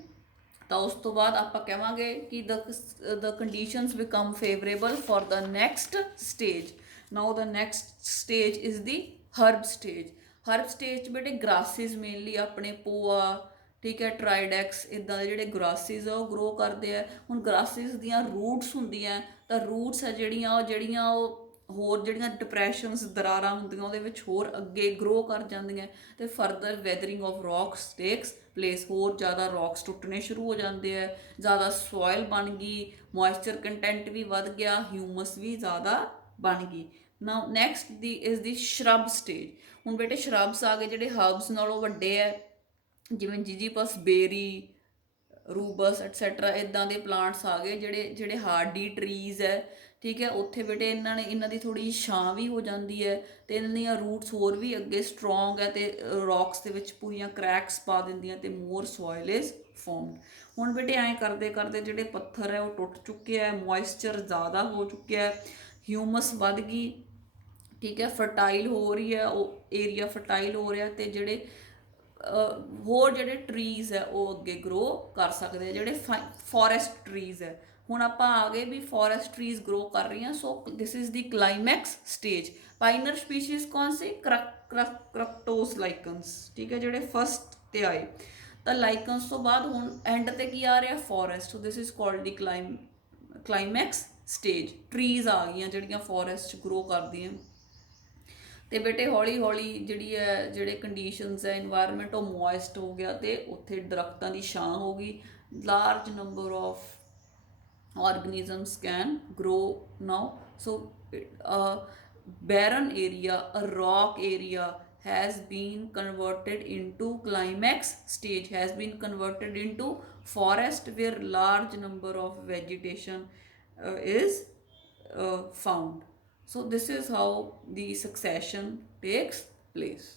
ਤਾਂ ਉਸ ਤੋਂ ਬਾਅਦ ਆਪਾਂ ਕਹਾਂਗੇ ਕਿ the conditions become favourable for the next stage. Now the next stage is the herb stage. Herb stage 'ਚ ਬੇਟੇ ਗ੍ਰਾਸਿਸ ਮੇਨਲੀ ਆਪਣੇ ਪੋਆ, ਠੀਕ ਹੈ, ਟਰਾਈਡੈਕਸ, ਇੱਦਾਂ ਦੇ ਜਿਹੜੇ ਗ੍ਰਾਸਿਸ ਆ ਉਹ ਗਰੋ ਕਰਦੇ ਆ। ਹੁਣ ਗ੍ਰਾਸਿਸ ਦੀਆਂ ਰੂਟਸ ਹੁੰਦੀਆਂ ਤਾਂ ਰੂਟਸ ਹੈ ਜਿਹੜੀਆਂ ਉਹ ਹੋਰ ਜਿਹੜੀਆਂ ਡਿਪਰੈਸ਼ਨਸ ਦਰਾਰਾਂ ਹੁੰਦੀਆਂ ਉਹਦੇ ਵਿੱਚ ਹੋਰ ਅੱਗੇ ਗਰੋ ਕਰ ਜਾਂਦੀਆਂ ਤੇ further weathering of rocks takes place, ਹੋਰ ਜ਼ਿਆਦਾ ਰੌਕਸ ਟੁੱਟਣੇ ਸ਼ੁਰੂ ਹੋ ਜਾਂਦੇ ਆ, ਜ਼ਿਆਦਾ ਸੋਇਲ ਬਣ ਗਈ, ਮੋਇਸਚਰ ਕੰਟੈਂਟ ਵੀ ਵੱਧ ਗਿਆ, ਹਿਊਮਸ ਵੀ ਜ਼ਿਆਦਾ ਬਣ ਗਈ। ਨਾਓ next the is the ਸ਼ਰਬ stage. ਹੁਣ ਬੇਟੇ ਸ਼ਰਬਸ ਆ ਗਏ ਜਿਹੜੇ ਹਰਬਸ ਨਾਲੋਂ ਵੱਡੇ ਆ, ਜਿਵੇਂ ਜਿਜੀਪਸ ਬੇਰੀ, ਰੂਬਸ ਐਟਸੈਟਰਾ, ਇਦਾਂ ਦੇ ਪਲਾਂਟਸ ਆ ਗਏ ਜਿਹੜੇ ਜਿਹੜੇ ਹਾਰਡੀ ਟਰੀਜ਼ ਹੈ। ਠੀਕ ਹੈ, ਉੱਥੇ ਬੇਟੇ ਇਹਨਾਂ ਦੀ ਥੋੜੀ ਛਾਂ ਵੀ ਹੋ ਜਾਂਦੀ ਹੈ ਤੇ ਇਹਨਾਂ ਦੀਆਂ ਰੂਟਸ ਹੋਰ ਵੀ ਅੱਗੇ ਸਟਰੋਂਗ ਹੈ ਤੇ ਰੌਕਸ ਦੇ ਵਿੱਚ ਪੂਰੀਆਂ ਕ੍ਰੈਕਸ ਪਾ ਦਿੰਦੀਆਂ ਤੇ ਮੋਰ ਸੋਇਲ ਇਜ਼ ਫੋਰਮਡ। ਹੁਣ ਬੇਟੇ ਐਂ ਕਰਦੇ ਕਰਦੇ ਜਿਹੜੇ ਪੱਥਰ ਹੈ ਉਹ ਟੁੱਟ ਚੁੱਕੇ ਹੈ, ਮੋਇਸਚਰ ਜ਼ਿਆਦਾ ਹੋ ਚੁੱਕਿਆ ਹੈ, ਹਿਊਮਸ ਵੱਧ ਗਈ। ਠੀਕ ਹੈ, ਫਰਟਾਈਲ ਹੋ ਰਹੀ ਹੈ, ਉਹ ਏਰੀਆ ਫਰਟਾਈਲ ਹੋ ਰਿਹਾ ਤੇ ਜਿਹੜੇ ਹੋਰ ਜਿਹੜੇ ਟਰੀਜ਼ ਹੈ ਉਹ ਅੱਗੇ ਗਰੋ ਕਰ ਸਕਦੇ ਆ, ਜਿਹੜੇ ਫੋਰੈਸਟ ਟਰੀਜ਼ ਹੈ। ਹੁਣ ਆਪਾਂ ਆ ਗਏ ਵੀ ਫੋਰੈਸਟ ਟਰੀਜ਼ ਗਰੋ ਕਰ ਰਹੀਆਂ, so this is the climax stage. Pioneer species ਕੌਣ ਸੀ? ਕਰਕਟੋਸ ਲਾਈਕਨਸ। ਠੀਕ ਹੈ, ਜਿਹੜੇ ਫਸਟ ਤੇ ਆਏ। ਤਾਂ ਲਾਈਕਨਸ ਤੋਂ ਬਾਅਦ ਹੁਣ ਐਂਡ ਤੇ ਕੀ ਆ ਰਿਹਾ? Forest. So this is called the climax stage. Trees ਆ ਗਈਆਂ ਜਿਹੜੀਆਂ ਫੋਰੈਸਟ ਗਰੋ ਕਰਦੀਆਂ। ਤੇ ਬੇਟੇ ਹੌਲੀ ਹੌਲੀ ਜਿਹੜੀ ਹੈ ਜਿਹੜੇ ਕੰਡੀਸ਼ਨਸ ਹੈ ਇਨਵਾਇਰਨਮੈਂਟ ਉਹ ਮੋਇਸਟ ਹੋ ਗਿਆ ਤੇ ਉੱਥੇ ਦਰਖਤਾਂ ਦੀ ਛਾਂ ਹੋ ਗਈ। Large number of organisms can grow now. So a barren area, a rock area has been converted into climax stage, has been converted into forest where large number of vegetation is found. So this is how the succession takes place.